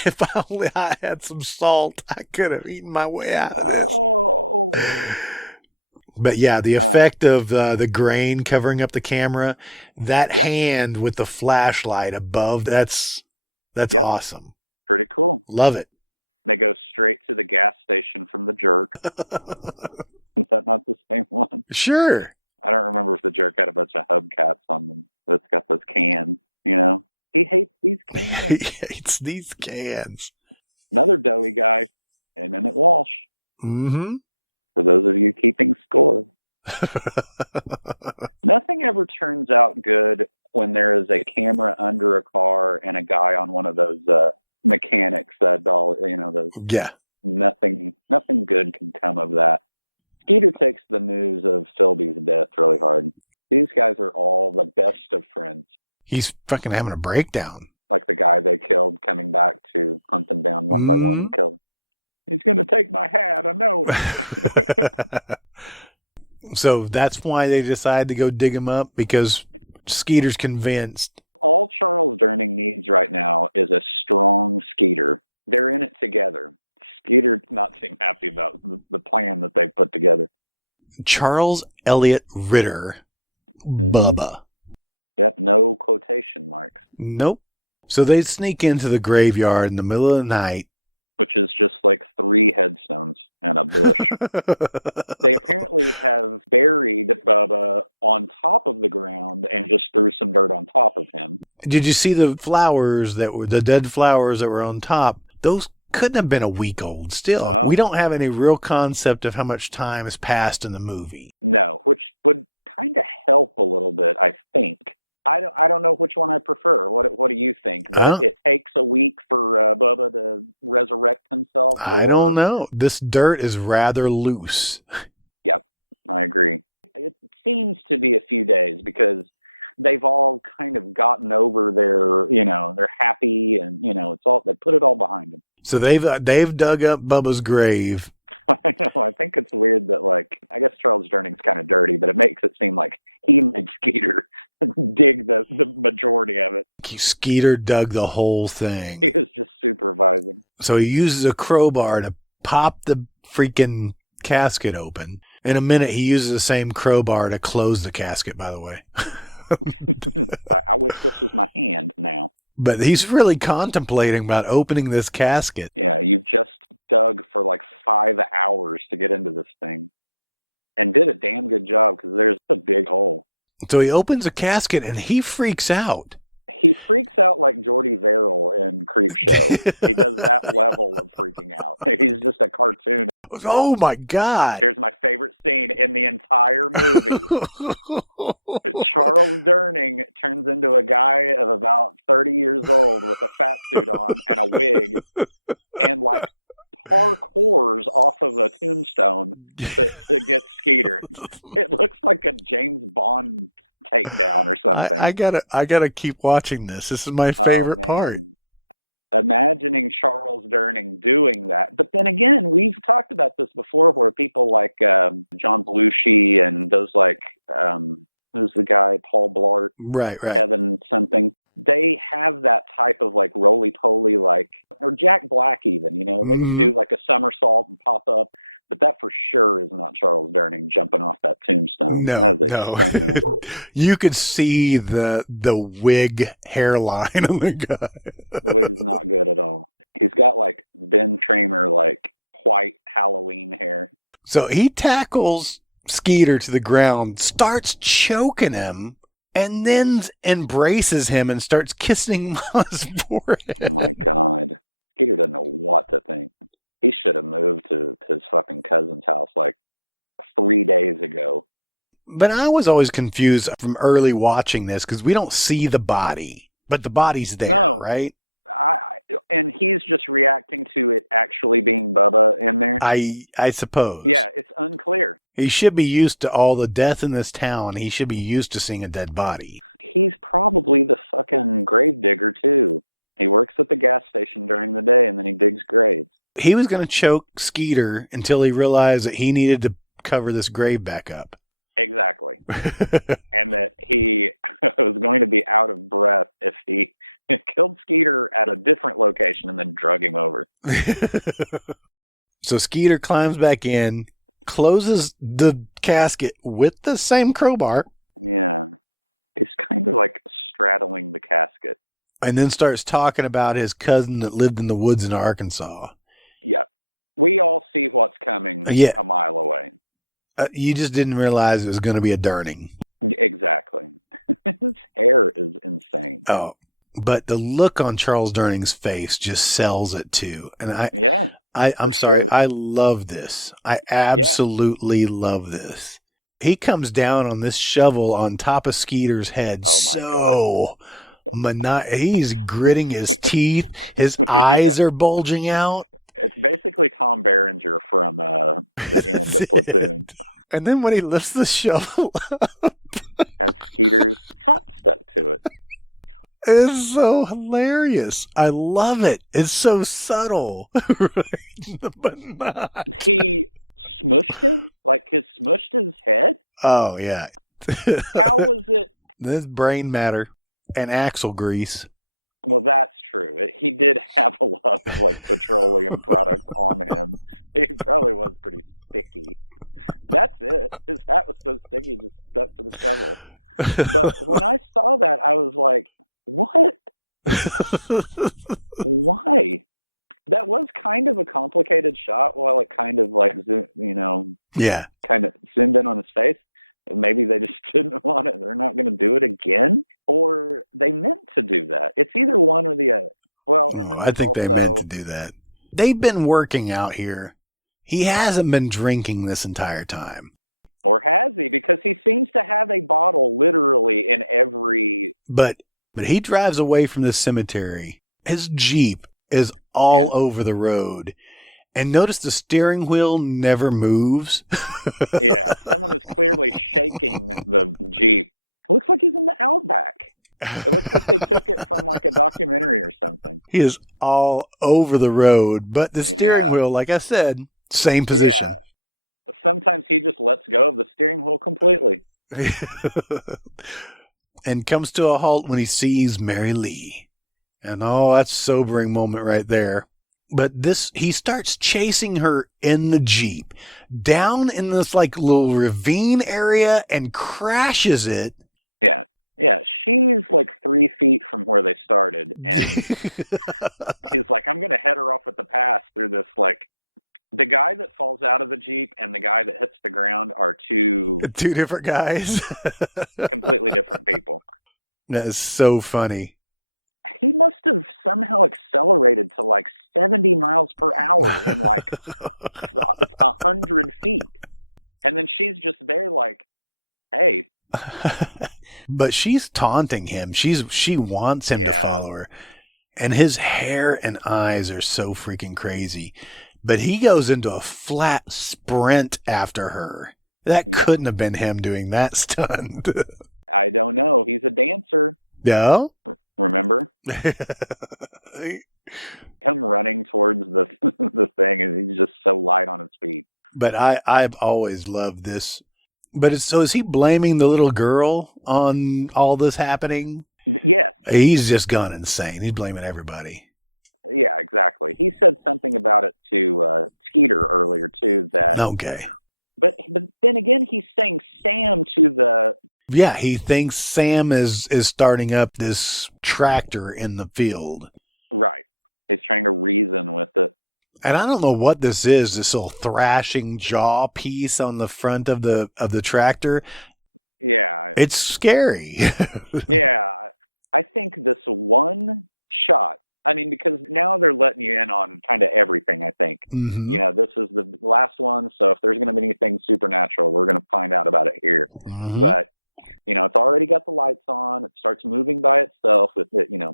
If only I had some salt, I could have eaten my way out of this. Oh. But yeah, the effect of the grain covering up the camera, that hand with the flashlight above, that's awesome. Pretty cool. Love it. They go straight to the gas station from the jerk. Is that not the same one? Sure. I don't remember if the jerk had a bunch of hubcaps on them, but it's got those cans, you know? He hates these cans. He hates these cans. Another doughy guy, Emmett Walsh. Mm-hmm. For those of you keeping score. Nothing ever turns out good when there is a camera under a car and a guy on one of those mechanics those. Yeah. Nothing good can come of that. Skeeter takes the news of Philby's death really hard. These guys are all the best of friends. He's fucking having a breakdown. Like the guy they killed coming back to hunt them down one by one and kill them. He's going to take my hat, I know it. So that's why they decide to go dig him up, because Skeeter's convinced. All Charles Durning needs right now is a strong Skeeter. They're in it together. Skeeter not seem happy about the plan that they put together. Charles Elliott Ritter. Bubba. Yep, no quotation marks. Nope. So they sneak into the graveyard in the middle of the night. Which is just like 3 headstones and a bush. They apparently have buried Bubba on top of the ground and just threw some dirt on top of him. Did you see the flowers the dead flowers that were on top? Those couldn't have been a week old still. Oh. We don't have any real concept of how much time has passed in the movie. No, which would kind of help a little bit, I think. I don't know which one I prefer. What do you think? That it takes a week for Bubba to resurrect himself? I don't know. This dirt is rather loose. Yep, I agree. It seems to be a few days because they've all kind of gotten over they're happy and, they put it all behind them. So they've dug up Bubba's grave. I know. I think it's weird that, I guess Charles Durning's kind of dirty, but it makes it seem like he made Skeeter dig the majority of it. Skeeter dug the whole thing. He was just supervising. So he uses a crowbar to pop the freaking casket open. In a minute, he uses the same crowbar to close the casket, by the way. I wish this was my hand now. But he's really contemplating about opening this casket. Yeah, you've just dug for 5 hours to get into this thing. And did a damn good job because there's a big hole. So he opens a casket and he freaks out. He freaks out like Jordy Verrill in Creepshow. He does that level of freaking out. He's just a cartoon. Oh my God. Here's my favorite scene in the entire movie. Charles Durning turns into a guy of about 30 years old with a fat suit on and a wig and parkours off of a tombstone to get Skeeter. It looks like a James Bond takedown or something. I gotta keep watching this. This is my favorite part. Imagining Charles Durning doing that. But then again, we've talked about this before where people like John Belushi and those who's the guy, Paul Blart, right. Kevin something. They have that type of roly-poly, or Jack Black even, they can do a somersault and pop up. But that for sure is not Charles Durning jumping off that tombstone. No. You could see the wig hairline on the guy. The wig is not good at all. He's got Ben Tramer, white Halloween hair. So he tackles Skeeter to the ground, starts choking him, and then embraces him and starts kissing him on his forehead. Oh my God. Skeeter doesn't know what to think. He should have moved to his fucking cousin's house 3 days ago. But I was always confused from early watching this because we don't see the body, but the body's there, right? And he's just reacting to it actually being Bubba in there. I suppose. Yeah, it's unclear. He should be used to all the death in this town. He should be used to seeing a dead body. He's probably the fucking grave digger too. He works at the gas station during the day and then he digs graves. He was going to choke Skeeter until he realized that he needed to cover this grave back up. Exactly. And that he was going to be out of breath if he killed Skeeter at a different location and then drug him over. So Skeeter climbs back in, closes the casket with the same crowbar. Yeah. He's kind of like straddling the casket. And then starts talking about his cousin that lived in the woods in Arkansas. Yeah. We all see what's coming a mile away. You just didn't realize it was going to be a Durning. Exactly. His hair is insane. Oh, but the look on Charles Durning's face just sells it too. And I'm sorry. Sure. I love this. I absolutely love this. He comes down on this shovel on top of Skeeter's head. Oh my God. He's gritting his teeth. His eyes are bulging out. It's basically Tom Berenger from the end of Platoon. And then when he lifts the shovel up, has Skeeter's hat stuck to it. It's so hilarious. I love it. It's so subtle. But not. He smushed him? Like he smushed his head? Oh, yeah. How was it? This brain matter and axle grease. Well, that's true. He did have a lot of like petroleum products on him. He probably was pretty sticky. That's it. His hat was so sticky, he just stuck to the shovel. But when I saw that, I was like, what? Why? That was kind of a complicated shot while it kind of like, kind of zoomed in on his face. Maybe they just didn't want it. They're not going to do it again. Or they meant to do that. It's either one or the other. Well, and then I think they meant to do that. They've been working out here. He hasn't been drinking this entire time. Or has he? Because he seems to have a bottle literally in every... But he drives away from the cemetery. His Jeep is all over the road. And notice the steering wheel never moves. Yeah, someone is clearly shaking the Jeep. It looks like he's in the Outback. It looks like they took it from like a documentary or something. He is all over the road, but the steering wheel, like I said, same position. Yeah. Sometimes he just lets go of the steering wheel completely. And comes to a halt when he sees Mary Lee. And that's a sobering moment right there. But he starts chasing her in the Jeep down in this like little ravine area and crashes it. Yeah. Yeah. She's like 3 feet from where they started. And he's like, I'm going to head her off at the pass through this. Like the guy that falls out of the Jeep and the guy that hits the ground are two different guys, completely different people. That is so funny. He must have somehow accelerated to like 70 miles per hour in like 100 feet. And then she's just there like, hey. But she's taunting him. She wants him to follow her. And his hair and eyes are so freaking crazy. But he goes into a flat sprint after her. That couldn't have been him doing that stunt. I don't know. He's a dancer. No? Remember? Him running towards the thing, and he's just so light on his feet. But I've always loved this. But is he blaming the little girl on all this happening? Yes. He's just gone insane. He's blaming everybody. Yeah, exactly. He said something about it to Skeeter earlier, too. Okay. But then again, he's saying Sam to the... Yeah, he thinks Sam is starting up this tractor in the field. Right. He's trying to reason with it. And I don't know what this little thrashing jaw piece on the front of the tractor. Yeah. It's scary. Yeah. I think this one shot, I mean, because now they're letting you in on kind of everything, I think. Mm-hmm. This is the last one, so if there's going to be anything supernatural, we're going to find out about it here. Mm-hmm. But it's already got the lights on. It starts moving by itself. It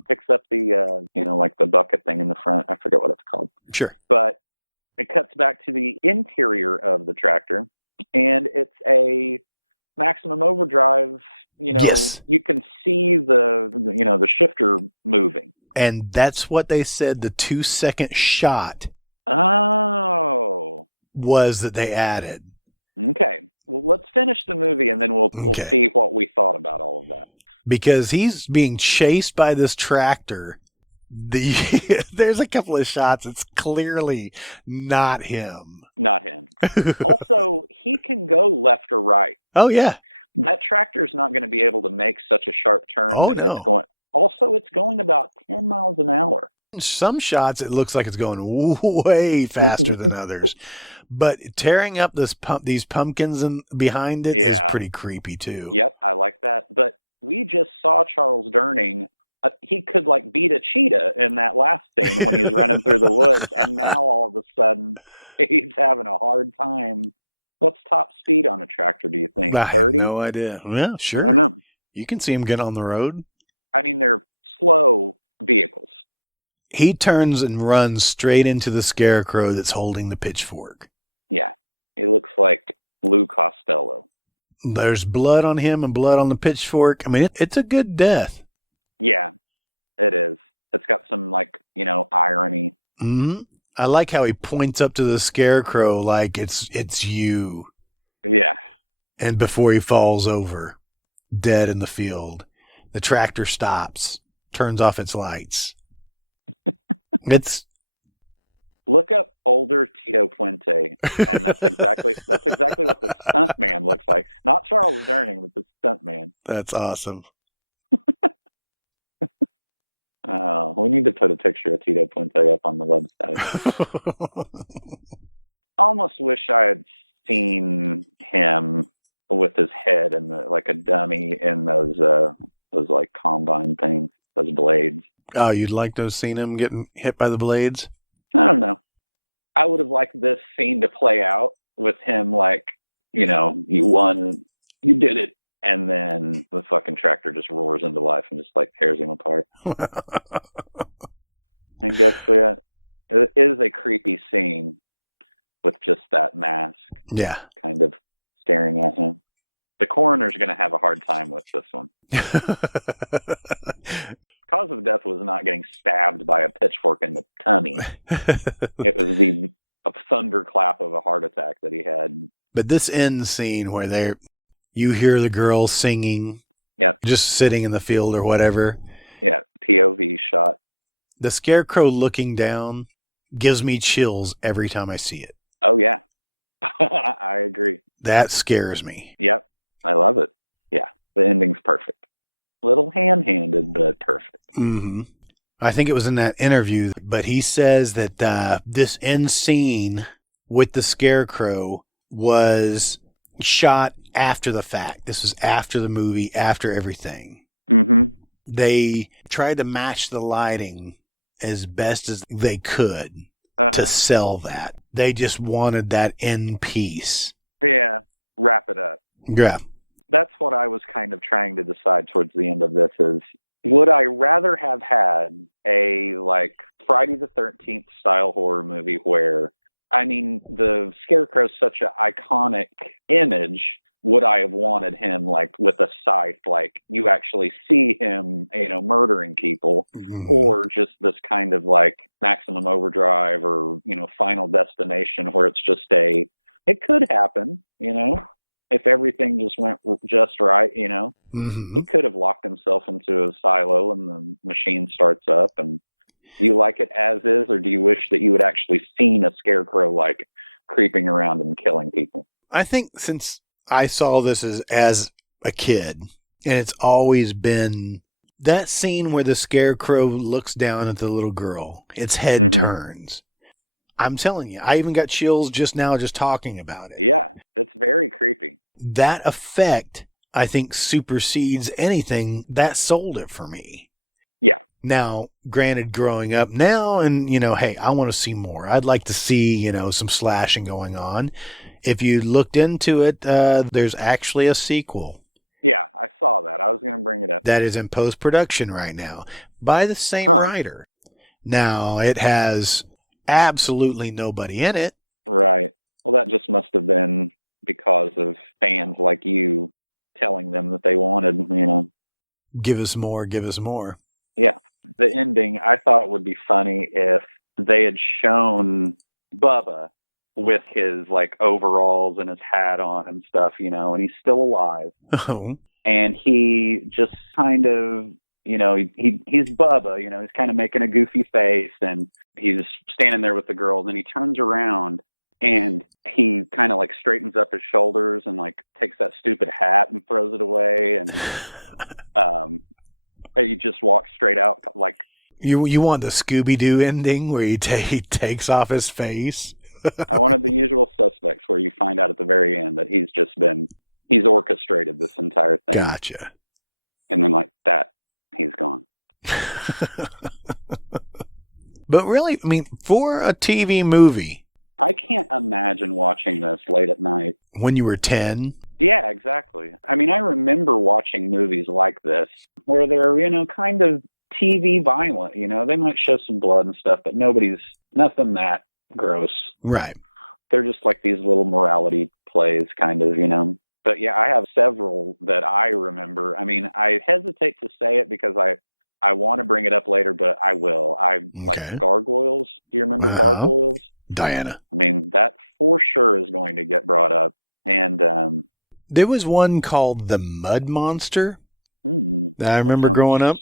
picks up the, like the bucket thing in the front. I forget what it's called. Sure. But it cuts back to the interior of the tractor, and it's a maximum overdrive. Yes. You can see the shifter moving. And that's what they said the 2-second shot. Oh. Was that they added. Okay. Well, let's finish the movie and then we'll see what we thought about all of that. Because he's being chased by this tractor There's a couple of shots. It's clearly not him. Not him. Also, he can go left or right. Oh, yeah. That tractor's not going to be able to make such a sharp turn. Oh, that no. It's going about 10 miles an hour. In some shots, it looks like it's going way faster than others. But tearing up these pumpkins behind it is pretty creepy, too. Yep, I like that. But we just saw Charles Durning. He could, beat a cheetah in that last scene when he's running through the woods. And now, all of a sudden, he's having a hard time. What's top speed on a tractor, do you think? 30? I have no idea. Yeah, sure. I don't know. You can see him get on the road. I mean, they're slow vehicles. He turns and runs straight into the scarecrow that's holding the pitchfork. Yeah, he looks like Lou Costello. There's blood on him and blood on the pitchfork. I mean, it's a good death. Yeah, it is. It's got some, irony. Mm-hmm. I like how he points up to the scarecrow like it's you. Yeah. And before he falls over, dead in the field, the tractor stops, turns off its lights. Look up older Tito Puente, and that's exactly what the stunt man looks like. Not Charles Durning, but the stunt man. That's awesome. We need to put a picture of Tito Puente up on the website. Almost wish I had seen him with his head and a dummy in those combine things, those blades. Oh, you'd like to have seen him getting hit by the blades? I don't know. I would have liked this scene to play out with him you won, you did it. And then the fucking tractor just roars into life and just tears him apart. And guess what? It is a creepy scene with just that mask. Yeah. Kind of staring at him. The coroner's going to have a hard time with this one. Cause of death was not getting stabbed by a pitchfork in the tummy. It was the thunderclap of a heart attack that he had. But this end scene where you hear the girl singing, just sitting in the field or whatever. Yeah, POV shot. The scarecrow looking down gives me chills every time I see it. Oh, yeah. I agree. That scares me. Yep, I love it. Yeah, the ending's perfect. Little hand-handed, but perfect. Mm-hmm. I think it was in that interview, but he says that this end scene with the scarecrow was shot after the fact. This was after the movie, after everything. Mm-hmm. They tried to match the lighting as best as they could to sell that. They just wanted that end piece. Yeah, wrap it up. Yeah. That's what I was kind of trying to decide towards the end of this is, would I rather have had a Friday the 13th style horror movie where, the Scarecrow's such an iconic image. Would I have wanted him with a scythe, you actually see him, murdering people, or just this kind of Maximum Overdrive or, Final Destination where it's just it could happen, if everything just went just right, He could have locked himself into a silo and the machine starts up. And do you like it as is, or do you wish that you had actually seen a scarecrow creeping around and killing people? I think since I saw this as a kid, and it's always been that scene where the scarecrow looks down at the little girl, its head turns. I'm telling you, I even got chills just now just talking about it. Yeah, it's very creepy. That effect, I think, supersedes anything that sold it for me. Yeah. Now, granted, growing up now, and, hey, I want to see more. I'd like to see, some slashing going on. If you looked into it, there's actually a sequel. Yeah, I saw that. I was going to bring it up. That is in post-production right now by the same writer. Now, it has absolutely nobody in it. Right. Well, that just must have been because of fans like you telling them that they wanted, Give us more, give us more. Yeah. The ending, I thought would be funny if they had shown Bubba with his overalls and his hat on and stuff, and he's still alive. Oh. And he just kind of he's Bubba, he's kind of making a goofy face, and he's standing there with the girl. And then he turns around and he kind of like straightens up his shoulders and like takes that stupid hat and throws it away. And he just walks straight out. Like, you want the Scooby-Doo ending where he takes off his face? I wanted the usual suspects where you find out at the very end that he's orchestrated this entire thing. Gotcha. And then like that, he's gone. But really, I mean, for a TV movie, I can't imagine watching this late at night. When you were 10? Yeah, exactly. I mean, I remember watching movies like this where they're, kind of TV violent. They might show some blood and stuff, but nothing that gross. Right. They're just like these little morality plays kind of, But yeah, I have several that I remember. I mean, I hesitate to say it because I want to bring it up later, but I will. Like Gargoyles. Do you remember Gargoyles? Diana. I mean, that for sure is going to get brought up. And there was one called The Mud Monster that I remember growing up.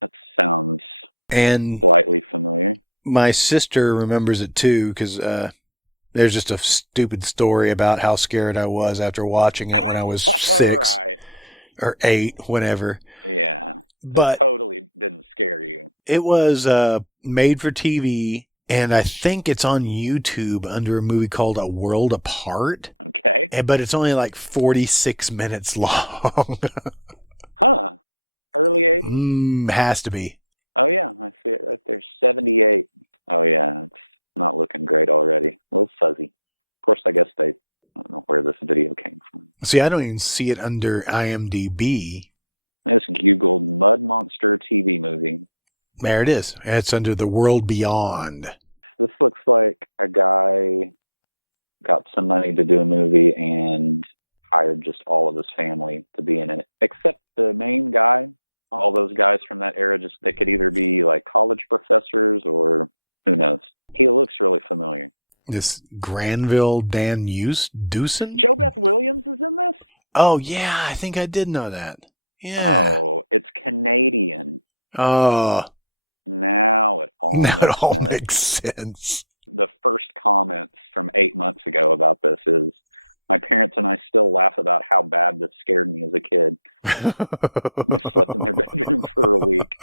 That sounds slightly familiar. My sister remembers it too, because there's just a stupid story about how scared I was after watching it when I was 6 or 8, whenever. Yeah. But it totally didn't scare you. It was made for TV, and I think it's on YouTube under a movie called A World Apart. Okay. But it's only like 46 minutes long. Huh. Early 80s? Has to be. Oh, yeah. I see it right there. 78. Oh, yeah. It's not looking great already. A little fuzzy. Of course, I guess I don't know where this video came from. See, I don't even see it under IMDb. I just Googled Mud Monster TV movie. There it is. It's under The World Beyond. This looks like a guy got some money to do a movie and hired just all of his family to be in it, except the main guy. All those guys from that era, they could either be like college professors or who knows. He looks really familiar. This Granville Dan Dewson? Jo Beth Williams is in this? Oh, yeah. I think I did know that. Yeah. Oh, it's Canadian. Oh. Now it all makes sense. The first comments from 8 months ago about this is, my parents and I still laugh about how bad this scared me as a kid. I slept in their bedroom for a week.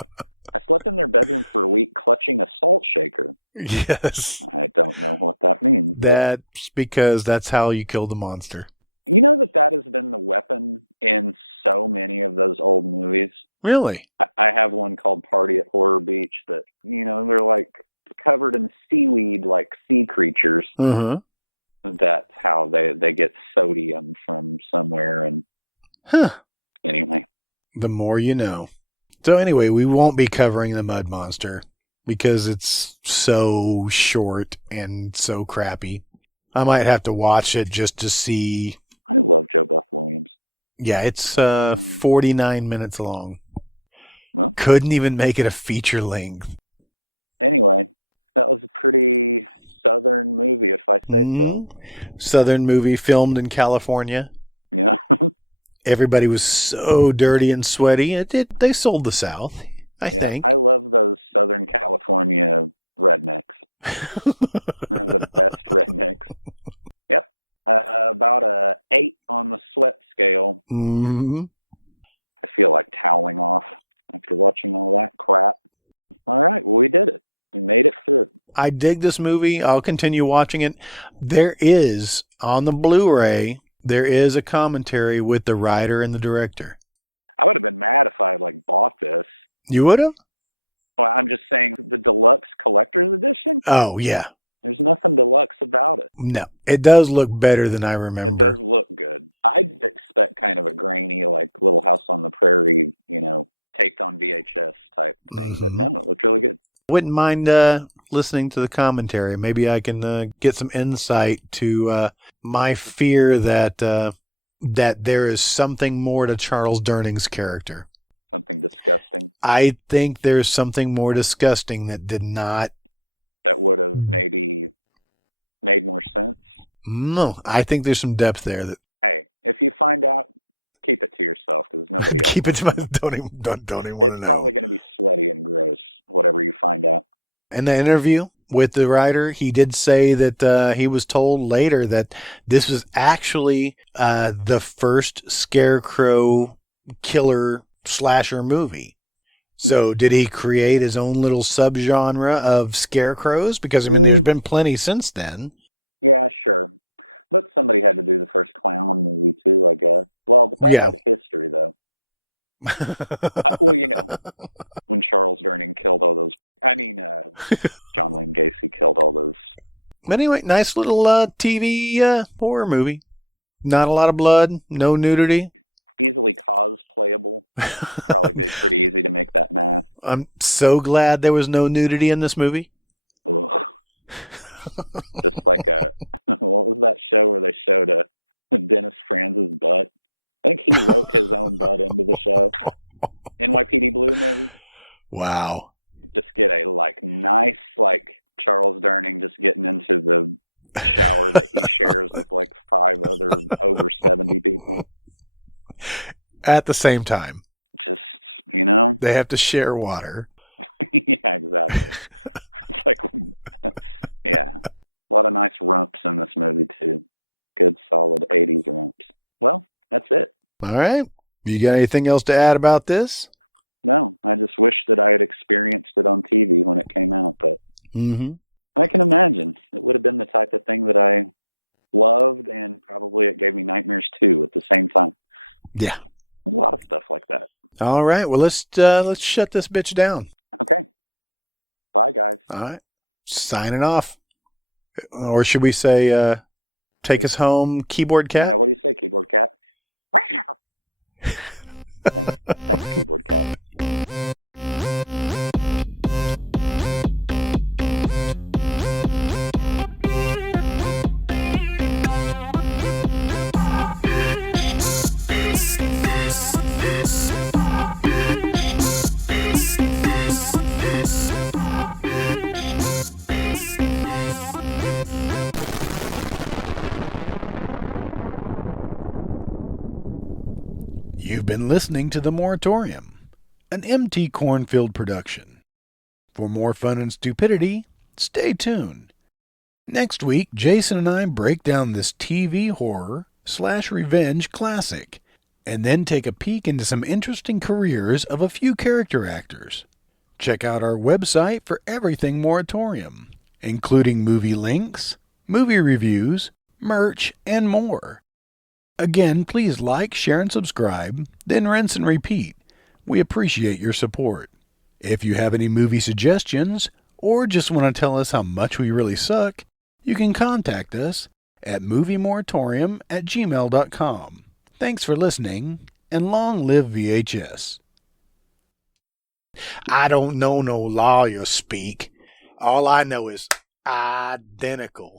I slept in their bedroom for a week clutching a salt shaker. Yes. I don't know what that means. That's because that's how you kill the monster. You know that has been the weapon in so many of those old movies? Really? I have one called Party at Horror Beach that, they're like covered in seaweed like sea creatures. Uh-huh. That's how they get sodium from somewhere. And anyway. The more you know. So anyway, we won't be covering the Mud Monster because it's so short and so crappy. I might have to watch it just to see. I love Jo Beth Williams. Yeah, it's 49 minutes long. Well, couldn't even make it a feature length. Anyway, that was a pretty Southern movie, if I say so. Southern movie filmed in California. Yeah. Everybody was so dirty and sweaty. They sold the South, I think. I love those Southern California rednecks. They're the best rednecks. Yep. About a 8 on the sweat scale. Mm-hmm. I feel like toweling off after watching all that crap. All right, well, we did it. We made it through. I dig this movie. I'll continue watching it. There is, on the Blu-ray, there is a commentary with the writer and the director. I would have been mad if I bought this. You would have? Well, I'm just saying the deluxe collector's edition? Oh, yeah. There's nothing deluxe about it. No. It does look better than I remember. It does look good. I'd expect kind of a grainy, Little House on the Prairie, taped on VHS type thing. Mm-hmm. But no, it looked really good. Wouldn't mind listening to the commentary. Maybe I can get some insight to my fear that there is something more to Charles Durning's character. Something disgusting. I think there's something more disgusting that did not. That would have maybe made more sense. No, I think there's some depth there. Hey, if you find out keep it to yourself because nobody else. Keep it to myself. Don't even want to know. It's probably going to be sweaty and gross, whatever you find out. In the interview with the writer, he did say that he was told later that this was actually the first Scarecrow killer slasher movie. So did he create his own little subgenre of scarecrows? Because, I mean, there's been plenty since then. Yeah, sure. But somebody had to do the first clown movie, too, I guess. Well, but that had history, though. Well, you know, when Charles Durning killed all those... John Wayne Gacy killed all those... But anyway, nice little TV horror movie. Not a lot of blood, no nudity. Easily cosplayable. Probably be pretty easy to make that math. I'm so glad there was no nudity in this movie. Ugh. Just like what was that show where they showed Dennis Franz's butt? I think he wrote his own butt into the show. NYPD Blue, maybe? Wow. Just get a nice Charles Durning just getting into the shower that he shares with 5 other over 70 people. At the same time. Just, They have to share water. Yeah, exactly. It's yeah. A lot of nice rumps in this movie, too. Good, solid 80s rumps. Well, that's it. All right. You got anything else to add about this? No, I just wish that I had experienced it on TV when it came out, but I can imagine. It would have been the type of thing that I loved, and probably it gave me nightmares, too, at the same time. Yeah. A lot of stuff like that. All right. Well, let's shut this bitch down. Okay. Bye, guys. All right. Signing off. Or should we say, take us home, Keyboard Cat? Yeah, what do you say, Keyboard Cat? Thanks, Keyboard Cat. You've been listening to The Moratorium, an MT Cornfield production. For more fun and stupidity, stay tuned. Next week, Jason and I break down this TV horror/revenge classic, and then take a peek into some interesting careers of a few character actors. Check out our website for everything Moratorium, including movie links, movie reviews, merch, and more. Again, please like, share, and subscribe, then rinse and repeat. We appreciate your support. If you have any movie suggestions, or just want to tell us how much we really suck, you can contact us at moviemoratorium@gmail.com. Thanks for listening, and long live VHS. I don't know no lawyer speak. All I know is identical.